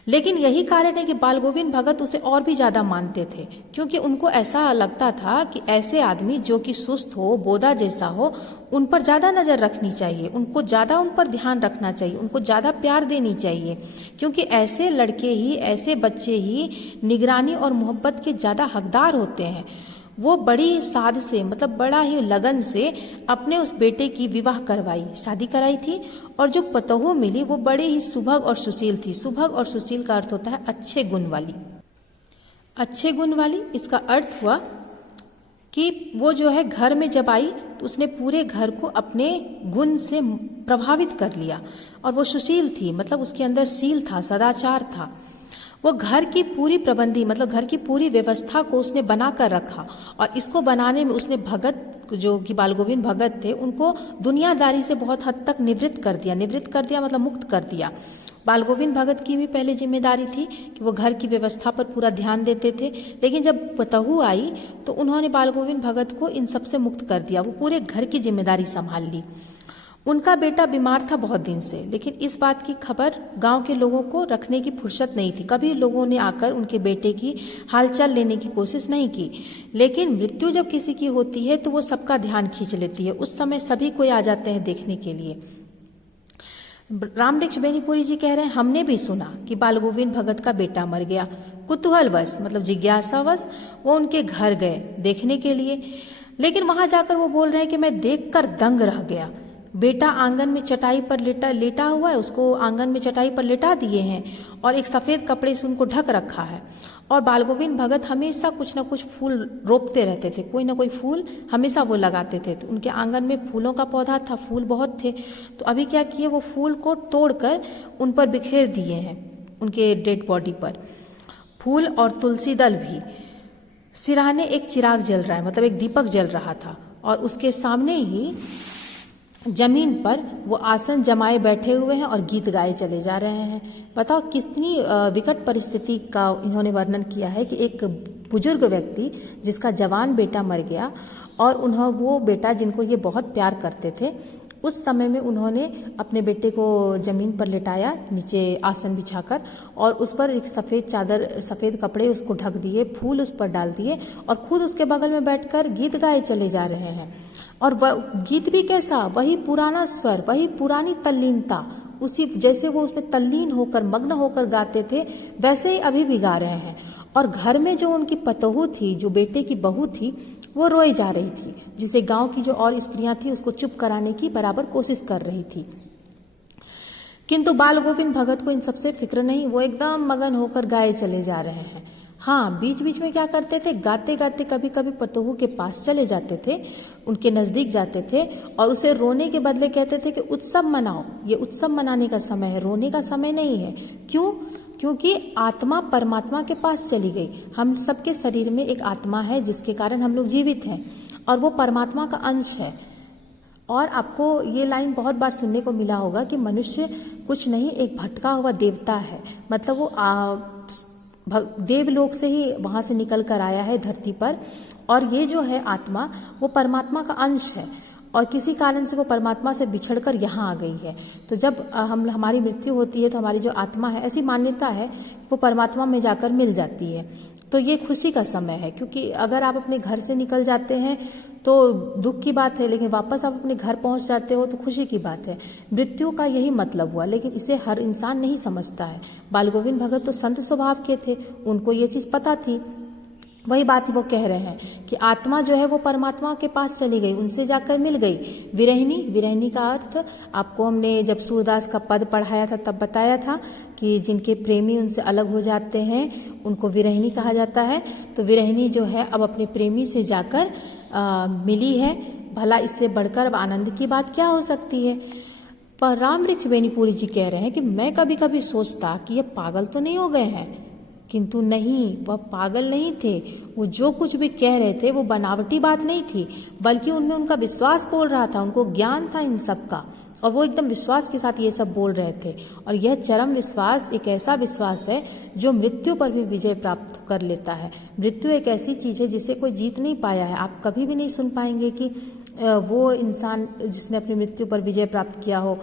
लेकिन यही कारण है कि बाल गोविंद भगत उसे और भी ज्यादा मानते थे, क्योंकि उनको ऐसा लगता था कि ऐसे आदमी जो कि सुस्त हो, बोधा जैसा हो, उन पर ज्यादा नजर रखनी चाहिए, उनको ज्यादा उन पर ध्यान रखना चाहिए, उनको ज्यादा प्यार देनी चाहिए, क्योंकि ऐसे लड़के ही, ऐसे बच्चे ही निगरानी और मोहब्बत के ज्यादा हकदार होते हैं। वो बड़ी साध से, मतलब बड़ा ही लगन से अपने उस बेटे की विवाह करवाई, शादी कराई थी, और जो पतोहू मिली वो बड़े ही सुभग और सुशील थी। सुभग और सुशील का अर्थ होता है अच्छे गुण वाली। अच्छे गुण वाली, इसका अर्थ हुआ कि वो जो है घर में जब आई तो उसने पूरे घर को अपने गुण से प्रभावित कर लिया, और वो सुशील थी, मतलब उसके अंदर शील था, सदाचार था। वो घर की पूरी प्रबंधी, मतलब घर की पूरी व्यवस्था को उसने बना कर रखा, और इसको बनाने में उसने भगत जो कि बाल गोविंद भगत थे, उनको दुनियादारी से बहुत हद तक निवृत्त कर दिया। निवृत्त कर दिया मतलब मुक्त कर दिया। बाल गोविंद भगत की भी पहले जिम्मेदारी थी कि वो घर की व्यवस्था पर पूरा ध्यान देते थे, लेकिन जब पतहू आई तो उन्होंने बाल गोविंद भगत को इन सब से मुक्त कर दिया, वो पूरे घर की जिम्मेदारी संभाल ली। उनका बेटा बीमार था बहुत दिन से, लेकिन इस बात की खबर गांव के लोगों को रखने की फुर्सत नहीं थी। कभी लोगों ने आकर उनके बेटे की हालचाल लेने की कोशिश नहीं की। लेकिन मृत्यु जब किसी की होती है तो वो सबका ध्यान खींच लेती है। उस समय सभी कोई आ जाते हैं देखने के लिए। रामवृक्ष बेनीपुरी जी कह रहे हैं, हमने भी सुना कि बाल गोविंद भगत का बेटा मर गया। कुतूहलवश, मतलब जिज्ञासावश वो उनके घर गए देखने के लिए, लेकिन वहां जाकर वो बोल रहे हैं कि मैं देखकर दंग रह गया। बेटा आंगन में चटाई पर लेटा हुआ है, उसको आंगन में चटाई पर लेटा दिए हैं, और एक सफेद कपड़े से उनको ढक रखा है। और बाल गोविंद भगत हमेशा कुछ ना कुछ फूल रोपते रहते थे, कोई ना कोई फूल हमेशा वो लगाते थे। तो उनके आंगन में फूलों का पौधा था, फूल बहुत थे। तो अभी क्या किए, वो फूल को तोड़कर उन पर बिखेर दिए हैं, उनके डेड बॉडी पर फूल और तुलसी दल भी। सिरहाने एक चिराग जल रहा है, मतलब एक दीपक जल रहा था, और उसके सामने ही जमीन पर वो आसन जमाए बैठे हुए हैं और गीत गाए चले जा रहे हैं। बताओ कितनी विकट परिस्थिति का इन्होंने वर्णन किया है कि एक बुजुर्ग व्यक्ति जिसका जवान बेटा मर गया, और वो बेटा जिनको ये बहुत प्यार करते थे, उस समय में उन्होंने अपने बेटे को जमीन पर लिटाया, नीचे आसन बिछाकर, और उस पर एक सफेद चादर, सफेद कपड़े उसको ढक दिए, फूल उस पर डाल दिए, और खुद उसके बगल में बैठकर गीत गाए चले जा रहे हैं। और वह गीत भी कैसा, वही पुराना स्वर, वही पुरानी तल्लीनता, उसी जैसे वो उसमें तल्लीन होकर, मग्न होकर गाते थे, वैसे ही अभी भी गा रहे हैं। और घर में जो उनकी पतोहू थी, जो बेटे की बहू थी, वो रोई जा रही थी, जिसे गांव की जो और स्त्रियां थी उसको चुप कराने की बराबर कोशिश कर रही थी। किंतु बाल गोविंद भगत को इन सबसे फिक्र नहीं, वो एकदम मगन होकर गाए चले जा रहे हैं। हाँ, बीच बीच में क्या करते थे, गाते गाते कभी कभी पतोहू के पास चले जाते थे, उनके नजदीक जाते थे, और उसे रोने के बदले कहते थे कि उत्सव मनाओ, ये उत्सव मनाने का समय है, रोने का समय नहीं है। क्यों? क्योंकि आत्मा परमात्मा के पास चली गई। हम सबके शरीर में एक आत्मा है जिसके कारण हम लोग जीवित हैं, और वो परमात्मा का अंश है। और आपको ये लाइन बहुत बार सुनने को मिला होगा कि मनुष्य कुछ नहीं, एक भटका हुआ देवता है, मतलब वो देवलोक से ही वहां से निकल कर आया है धरती पर, और ये जो है आत्मा वो परमात्मा का अंश है, और किसी कारण से वो परमात्मा से बिछड़कर यहाँ आ गई है। तो जब हमारी मृत्यु होती है तो हमारी जो आत्मा है, ऐसी मान्यता है, वो परमात्मा में जाकर मिल जाती है। तो ये खुशी का समय है, क्योंकि अगर आप अपने घर से निकल जाते हैं तो दुख की बात है, लेकिन वापस आप अपने घर पहुंच जाते हो तो खुशी की बात है। मृत्यु का यही मतलब हुआ, लेकिन इसे हर इंसान नहीं समझता है। बाल गोविंद भगत तो संत स्वभाव के थे, उनको ये चीज पता थी। वही बात वो कह रहे हैं कि आत्मा जो है वो परमात्मा के पास चली गई, उनसे जाकर मिल गई। विरहिणी, विरहिणी का अर्थ आपको हमने जब सूरदास का पद पढ़ाया था तब बताया था कि जिनके प्रेमी उनसे अलग हो जाते हैं उनको विरहिणी कहा जाता है। तो विरहिणी जो है अब अपने प्रेमी से जाकर मिली है। भला इससे बढ़कर अब आनंद की बात क्या हो सकती है। पर रामवृक्ष बेनीपुरी जी कह रहे हैं कि मैं कभी कभी सोचता कि ये पागल तो नहीं हो गए हैं, किंतु नहीं, वह पागल नहीं थे। वो जो कुछ भी कह रहे थे वो बनावटी बात नहीं थी, बल्कि उनमें उनका विश्वास बोल रहा था, उनको ज्ञान था इन सब का, और वो एकदम विश्वास के साथ ये सब बोल रहे थे। और यह चरम विश्वास एक ऐसा विश्वास है जो मृत्यु पर भी विजय प्राप्त कर लेता है। मृत्यु एक ऐसी चीज है जिसे कोई जीत नहीं पाया है। आप कभी भी नहीं सुन पाएंगे कि वो इंसान जिसने अपनी मृत्यु पर विजय प्राप्त किया हो,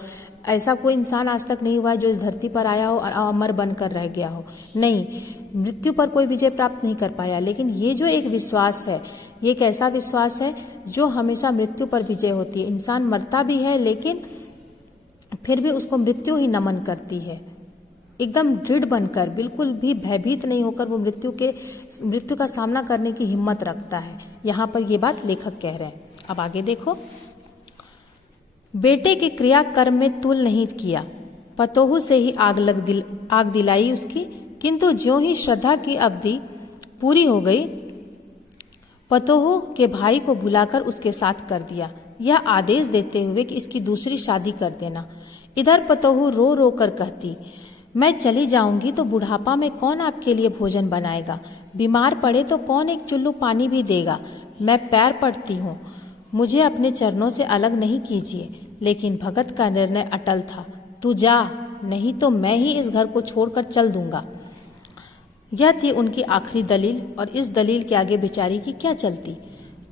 ऐसा कोई इंसान आज तक नहीं हुआ है जो इस धरती पर आया हो और अमर बनकर रह गया हो। नहीं, मृत्यु पर कोई विजय प्राप्त नहीं कर पाया। लेकिन ये जो एक विश्वास है, ये एक ऐसा विश्वास है जो हमेशा मृत्यु पर विजय होती है। इंसान मरता भी है लेकिन फिर भी उसको मृत्यु ही नमन करती है, एकदम दृढ़ बनकर, बिल्कुल भी भयभीत नहीं होकर वो मृत्यु का सामना करने की हिम्मत रखता है। यहाँ पर ये बात लेखक कह रहे हैं। अब आगे देखो, बेटे के क्रियाकर्म में तुल नहीं किया, पतोहू से ही आग दिलाई उसकी, किंतु ज्यों ही श्रद्धा की अवधि पूरी हो गई, पतोहू के भाई को बुलाकर उसके साथ कर दिया, यह आदेश देते हुए कि इसकी दूसरी शादी कर देना। इधर पतोहू रो रो कर कहती, मैं चली जाऊंगी तो बुढ़ापा में कौन आपके लिए भोजन बनाएगा, बीमार पड़े तो कौन एक चुल्लू पानी भी देगा। मैं पैर पड़ती हूँ, मुझे अपने चरणों से अलग नहीं कीजिए। लेकिन भगत का निर्णय अटल था, तू जा, नहीं तो मैं ही इस घर को छोड़कर चल दूंगा। यह थी उनकी आखिरी दलील, और इस दलील के आगे बेचारी की क्या चलती।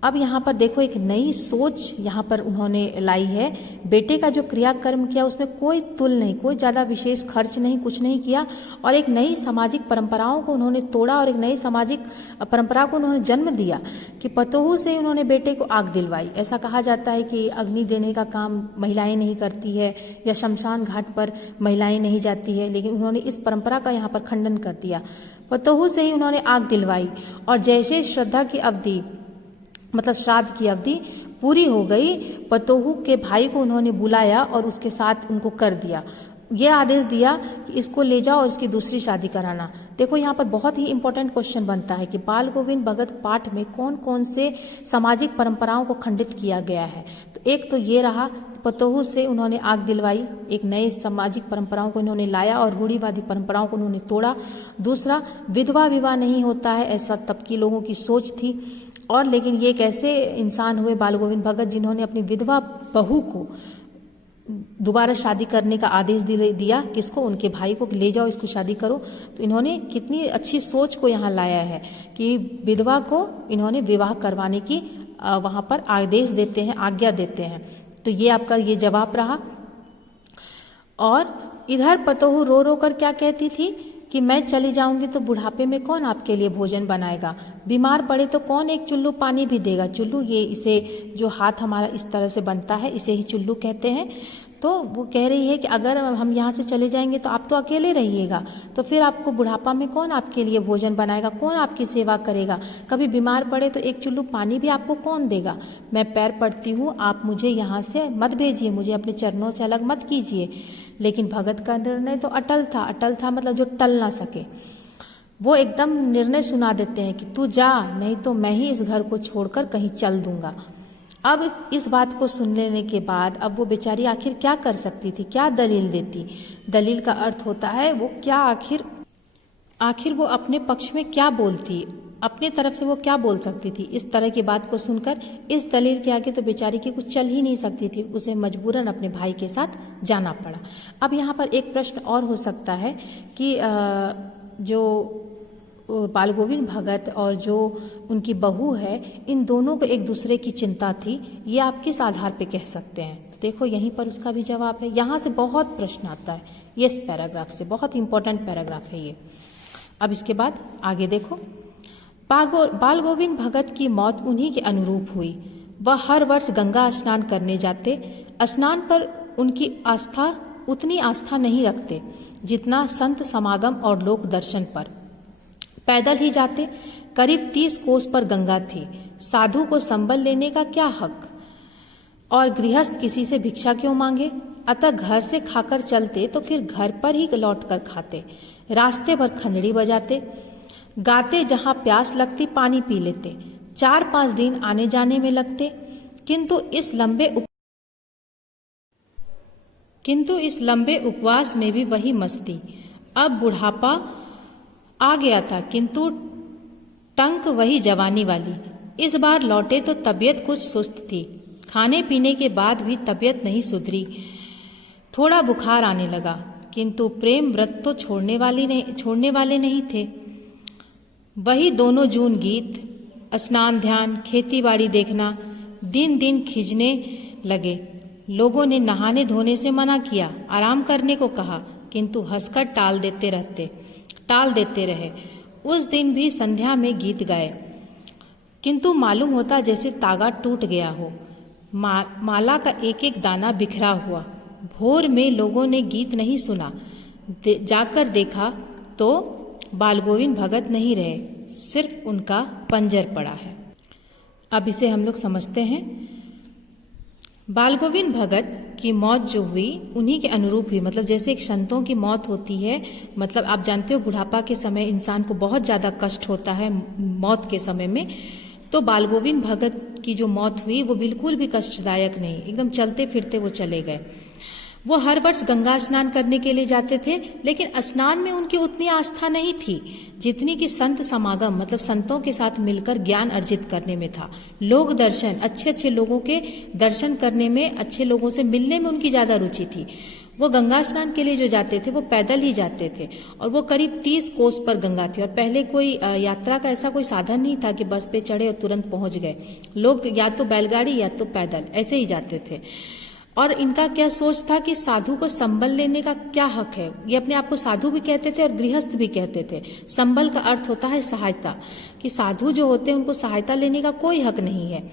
अब यहाँ पर देखो एक नई सोच यहाँ पर उन्होंने लाई है। बेटे का जो क्रियाकर्म किया उसमें कोई तुल नहीं, कोई ज़्यादा विशेष खर्च नहीं, कुछ नहीं किया, और एक नई सामाजिक परंपराओं को उन्होंने तोड़ा और एक नई सामाजिक परंपरा को उन्होंने जन्म दिया कि पतोहू से उन्होंने बेटे को आग दिलवाई। ऐसा कहा जाता है कि अग्नि देने का काम महिलाएं नहीं करती है या शमशान घाट पर महिलाएं नहीं जाती है, लेकिन उन्होंने इस परंपरा का यहाँ पर खंडन कर दिया। पतोहू से ही उन्होंने आग दिलवाई, और जैसे श्रद्धा की अवधि मतलब श्राद्ध की अवधि पूरी हो गई, पतोहू के भाई को उन्होंने बुलाया और उसके साथ उनको कर दिया। ये आदेश दिया कि इसको ले जाओ और इसकी दूसरी शादी कराना। देखो यहाँ पर बहुत ही इंपॉर्टेंट क्वेश्चन बनता है कि बाल गोविंद भगत पाठ में कौन कौन से सामाजिक परंपराओं को खंडित किया गया है। तो एक तो ये रहा, पतोहू से उन्होंने आग दिलवाई, एक नए सामाजिक परंपराओं को इन्होंने लाया और रूढ़िवादी परंपराओं को उन्होंने तोड़ा। दूसरा, विधवा विवाह नहीं होता है, ऐसा तब के लोगों की सोच थी। और लेकिन ये एक ऐसे इंसान हुए बाल गोविंद भगत जिन्होंने अपनी विधवा बहू को दोबारा शादी करने का आदेश दिया, किसको, उनके भाई को, ले जाओ इसको शादी करो। तो इन्होंने कितनी अच्छी सोच को यहाँ लाया है कि विधवा को इन्होंने विवाह करवाने की वहाँ पर आदेश देते हैं, आज्ञा देते हैं। तो ये आपका ये जवाब रहा। और इधर पतोहू रो रो कर क्या कहती थी कि मैं चली जाऊंगी तो बुढ़ापे में कौन आपके लिए भोजन बनाएगा, बीमार पड़े तो कौन एक चुल्लू पानी भी देगा। चुल्लू, ये इसे जो हाथ हमारा इस तरह से बनता है इसे ही चुल्लू कहते हैं। तो वो कह रही है कि अगर हम यहाँ से चले जाएंगे तो आप तो अकेले रहिएगा, तो फिर आपको बुढ़ापा में कौन आपके लिए भोजन बनाएगा, कौन आपकी सेवा करेगा, कभी बीमार पड़े तो एक चुल्लू पानी भी आपको कौन देगा। मैं पैर पड़ती हूँ, आप मुझे यहाँ से मत भेजिए, मुझे अपने चरणों से अलग मत कीजिए। लेकिन भगत का निर्णय तो अटल था। अटल था मतलब जो टल ना सके। वो एकदम निर्णय सुना देते हैं कि तू जा, नहीं तो मैं ही इस घर को छोड़कर कहीं चल दूंगा। अब इस बात को सुन लेने के बाद अब वो बेचारी आखिर क्या कर सकती थी, क्या दलील देती। दलील का अर्थ होता है वो क्या आखिर वो अपने पक्ष में क्या बोलती, अपने तरफ से वो क्या बोल सकती थी। इस तरह की बात को सुनकर इस दलील के आगे तो बेचारी की कुछ चल ही नहीं सकती थी, उसे मजबूरन अपने भाई के साथ जाना पड़ा। अब यहाँ पर एक प्रश्न और हो सकता है कि जो बाल गोविंद भगत और जो उनकी बहू है, इन दोनों को एक दूसरे की चिंता थी, ये आप किस आधार पे कह सकते हैं। देखो यहीं पर उसका भी जवाब है। यहाँ से बहुत प्रश्न आता है, ये इस पैराग्राफ से, बहुत इंपॉर्टेंट पैराग्राफ है ये। अब इसके बाद आगे देखो, बाल गोविंद भगत की मौत उन्हीं के अनुरूप हुई। वह हर वर्ष गंगा स्नान करने जाते। स्नान पर उनकी आस्था उतनी आस्था नहीं रखते जितना संत समागम और लोक दर्शन पर। पैदल ही जाते। करीब 30 कोस पर गंगा थी। साधु को संबल लेने का क्या हक, और गृहस्थ किसी से भिक्षा क्यों मांगे? अतः घर से खाकर चलते तो फिर घर पर ही लौटकर खाते, रास्ते भर खंजड़ी बजाते, गाते, जहां प्यास लगती पानी पी लेते। 4-5 दिन आने जाने में लगते, किंतु इस लंबे उपवास में भी वही मस्ती। अब बुढ़ापा आ गया था, किंतु टंक वही जवानी वाली। इस बार लौटे तो तबीयत कुछ सुस्त थी। खाने पीने के बाद भी तबीयत नहीं सुधरी। थोड़ा बुखार आने लगा, किंतु प्रेम व्रत तो छोड़ने वाले नहीं थे। वही दोनों जून गीत, स्नान ध्यान, खेती बाड़ी देखना दिन दिन खिंचने लगे। लोगों ने नहाने धोने से मना किया, आराम करने को कहा, किंतु हंसकर टाल देते रहे। उस दिन भी संध्या में गीत गाए, किंतु मालूम होता जैसे तागा टूट गया हो। माला का एक एक दाना बिखरा हुआ। भोर में लोगों ने गीत नहीं सुना। जाकर देखा तो बालगोविंद भगत नहीं रहे, सिर्फ उनका पंजर पड़ा है। अब इसे हम लोग समझते हैं। बालगोविंद भगत की मौत जो हुई उन्हीं के अनुरूप हुई। मतलब जैसे एक संतों की मौत होती है, मतलब आप जानते हो बुढ़ापा के समय इंसान को बहुत ज़्यादा कष्ट होता है मौत के समय में, तो बालगोविंद भगत की जो मौत हुई वो बिल्कुल भी कष्टदायक नहीं, एकदम चलते फिरते वो चले गए। वो हर वर्ष गंगा स्नान करने के लिए जाते थे, लेकिन स्नान में उनकी उतनी आस्था नहीं थी जितनी कि संत समागम, मतलब संतों के साथ मिलकर ज्ञान अर्जित करने में था। लोग दर्शन, अच्छे लोगों के दर्शन करने में, अच्छे लोगों से मिलने में उनकी ज़्यादा रुचि थी। वो गंगा स्नान के लिए जो जाते थे वो पैदल ही जाते थे, और वो करीब 30 कोस पर गंगा थी। और पहले कोई यात्रा का ऐसा कोई साधन नहीं था कि बस पे चढ़े और तुरंत पहुंच गए। लोग या तो बैलगाड़ी या तो पैदल ऐसे ही जाते थे। और इनका क्या सोच था कि साधु को संबल लेने का क्या हक है। ये अपने आप को साधु भी कहते थे और गृहस्थ भी कहते थे। संबल का अर्थ होता है सहायता, कि साधु जो होते हैं उनको सहायता लेने का कोई हक नहीं है।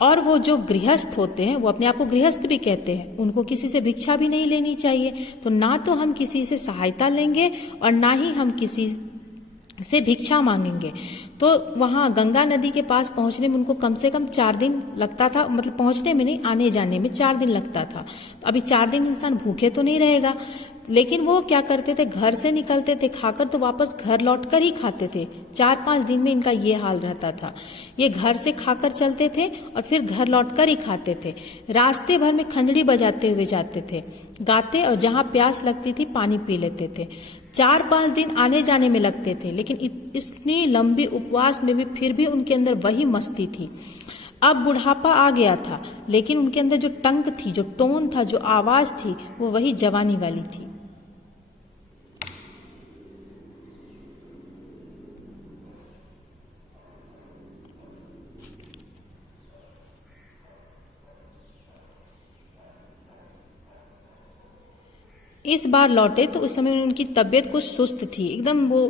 और वो जो गृहस्थ होते हैं वो अपने आप को गृहस्थ भी कहते हैं, उनको किसी से भिक्षा भी नहीं लेनी चाहिए। तो ना तो हम किसी से सहायता लेंगे और ना ही हम किसी से भिक्षा मांगेंगे। तो वहाँ गंगा नदी के पास पहुँचने में उनको कम से कम 4 दिन लगता था, मतलब पहुँचने में नहीं, आने जाने में 4 दिन लगता था। तो अभी 4 दिन इंसान भूखे तो नहीं रहेगा, लेकिन वो क्या करते थे, घर से निकलते थे खाकर तो वापस घर लौटकर ही खाते थे। 4-5 दिन में इनका ये हाल रहता था। ये घर से खाकर चलते थे और फिर घर लौटकर ही खाते थे। रास्ते भर में खंजड़ी बजाते हुए जाते थे, गाते, और जहाँ प्यास लगती थी पानी पी लेते थे। 4-5 दिन आने जाने में लगते थे, लेकिन इतनी लंबी उपवास में भी फिर भी उनके अंदर वही मस्ती थी। अब बुढ़ापा आ गया था, लेकिन उनके अंदर जो टंक थी, जो टोन था, जो आवाज थी, वो वही जवानी वाली थी। इस बार लौटे तो उस समय उनकी तबीयत कुछ सुस्त थी, एकदम वो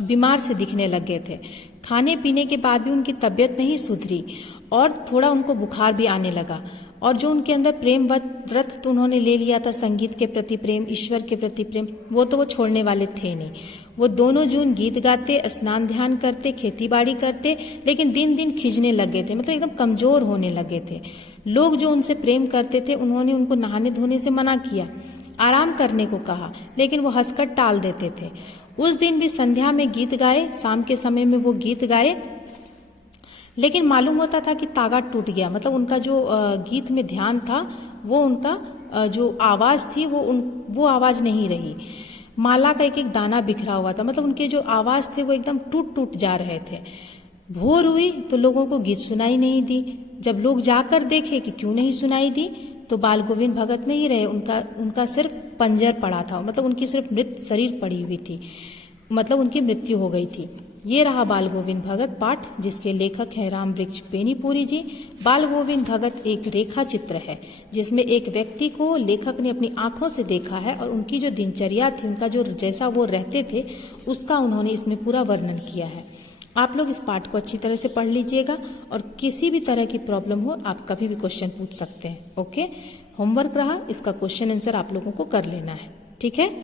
बीमार से दिखने लग गए थे। खाने पीने के बाद भी उनकी तबीयत नहीं सुधरी और थोड़ा उनको बुखार भी आने लगा। और जो उनके अंदर प्रेम व्रत तो उन्होंने ले लिया था, संगीत के प्रति प्रेम, ईश्वर के प्रति प्रेम, वो तो वो छोड़ने वाले थे नहीं। वो दोनों जून गीत गाते, स्नान ध्यान करते, खेती बाड़ी करते, लेकिन दिन दिन खिंचने लगे थे, मतलब एकदम कमजोर होने लगे थे। लोग जो उनसे प्रेम करते थे उन्होंने उनको नहाने धोने से मना किया, आराम करने को कहा, लेकिन वो हंसकर टाल देते थे। उस दिन भी संध्या में गीत गाए, शाम के समय में वो गीत गाए, लेकिन मालूम होता था कि तागा टूट गया। मतलब उनका जो गीत में ध्यान था, वो उनका जो आवाज़ थी वो आवाज़ नहीं रही। माला का एक एक दाना बिखरा हुआ था, मतलब उनके जो आवाज़ थे वो एकदम टूट टूट जा रहे थे। भोर हुई तो लोगों को गीत सुनाई नहीं दी। जब लोग जाकर देखे कि क्यों नहीं सुनाई दी, तो बालगोविंद भगत नहीं रहे, उनका सिर्फ पंजर पड़ा था, मतलब उनकी सिर्फ मृत शरीर पड़ी हुई थी, मतलब उनकी मृत्यु हो गई थी। ये रहा बालगोविंद भगत पाठ, जिसके लेखक हैं रामवृक्ष बेनीपुरी जी। बालगोविंद भगत एक रेखा चित्र है, जिसमें एक व्यक्ति को लेखक ने अपनी आंखों से देखा है और उनकी जो दिनचर्या थी, उनका जो जैसा वो रहते थे, उसका उन्होंने इसमें पूरा वर्णन किया है। आप लोग इस पाठ को अच्छी तरह से पढ़ लीजिएगा, और किसी भी तरह की प्रॉब्लम हो आप कभी भी क्वेश्चन पूछ सकते हैं। ओके, होमवर्क रहा, इसका क्वेश्चन आंसर आप लोगों को कर लेना है, ठीक है।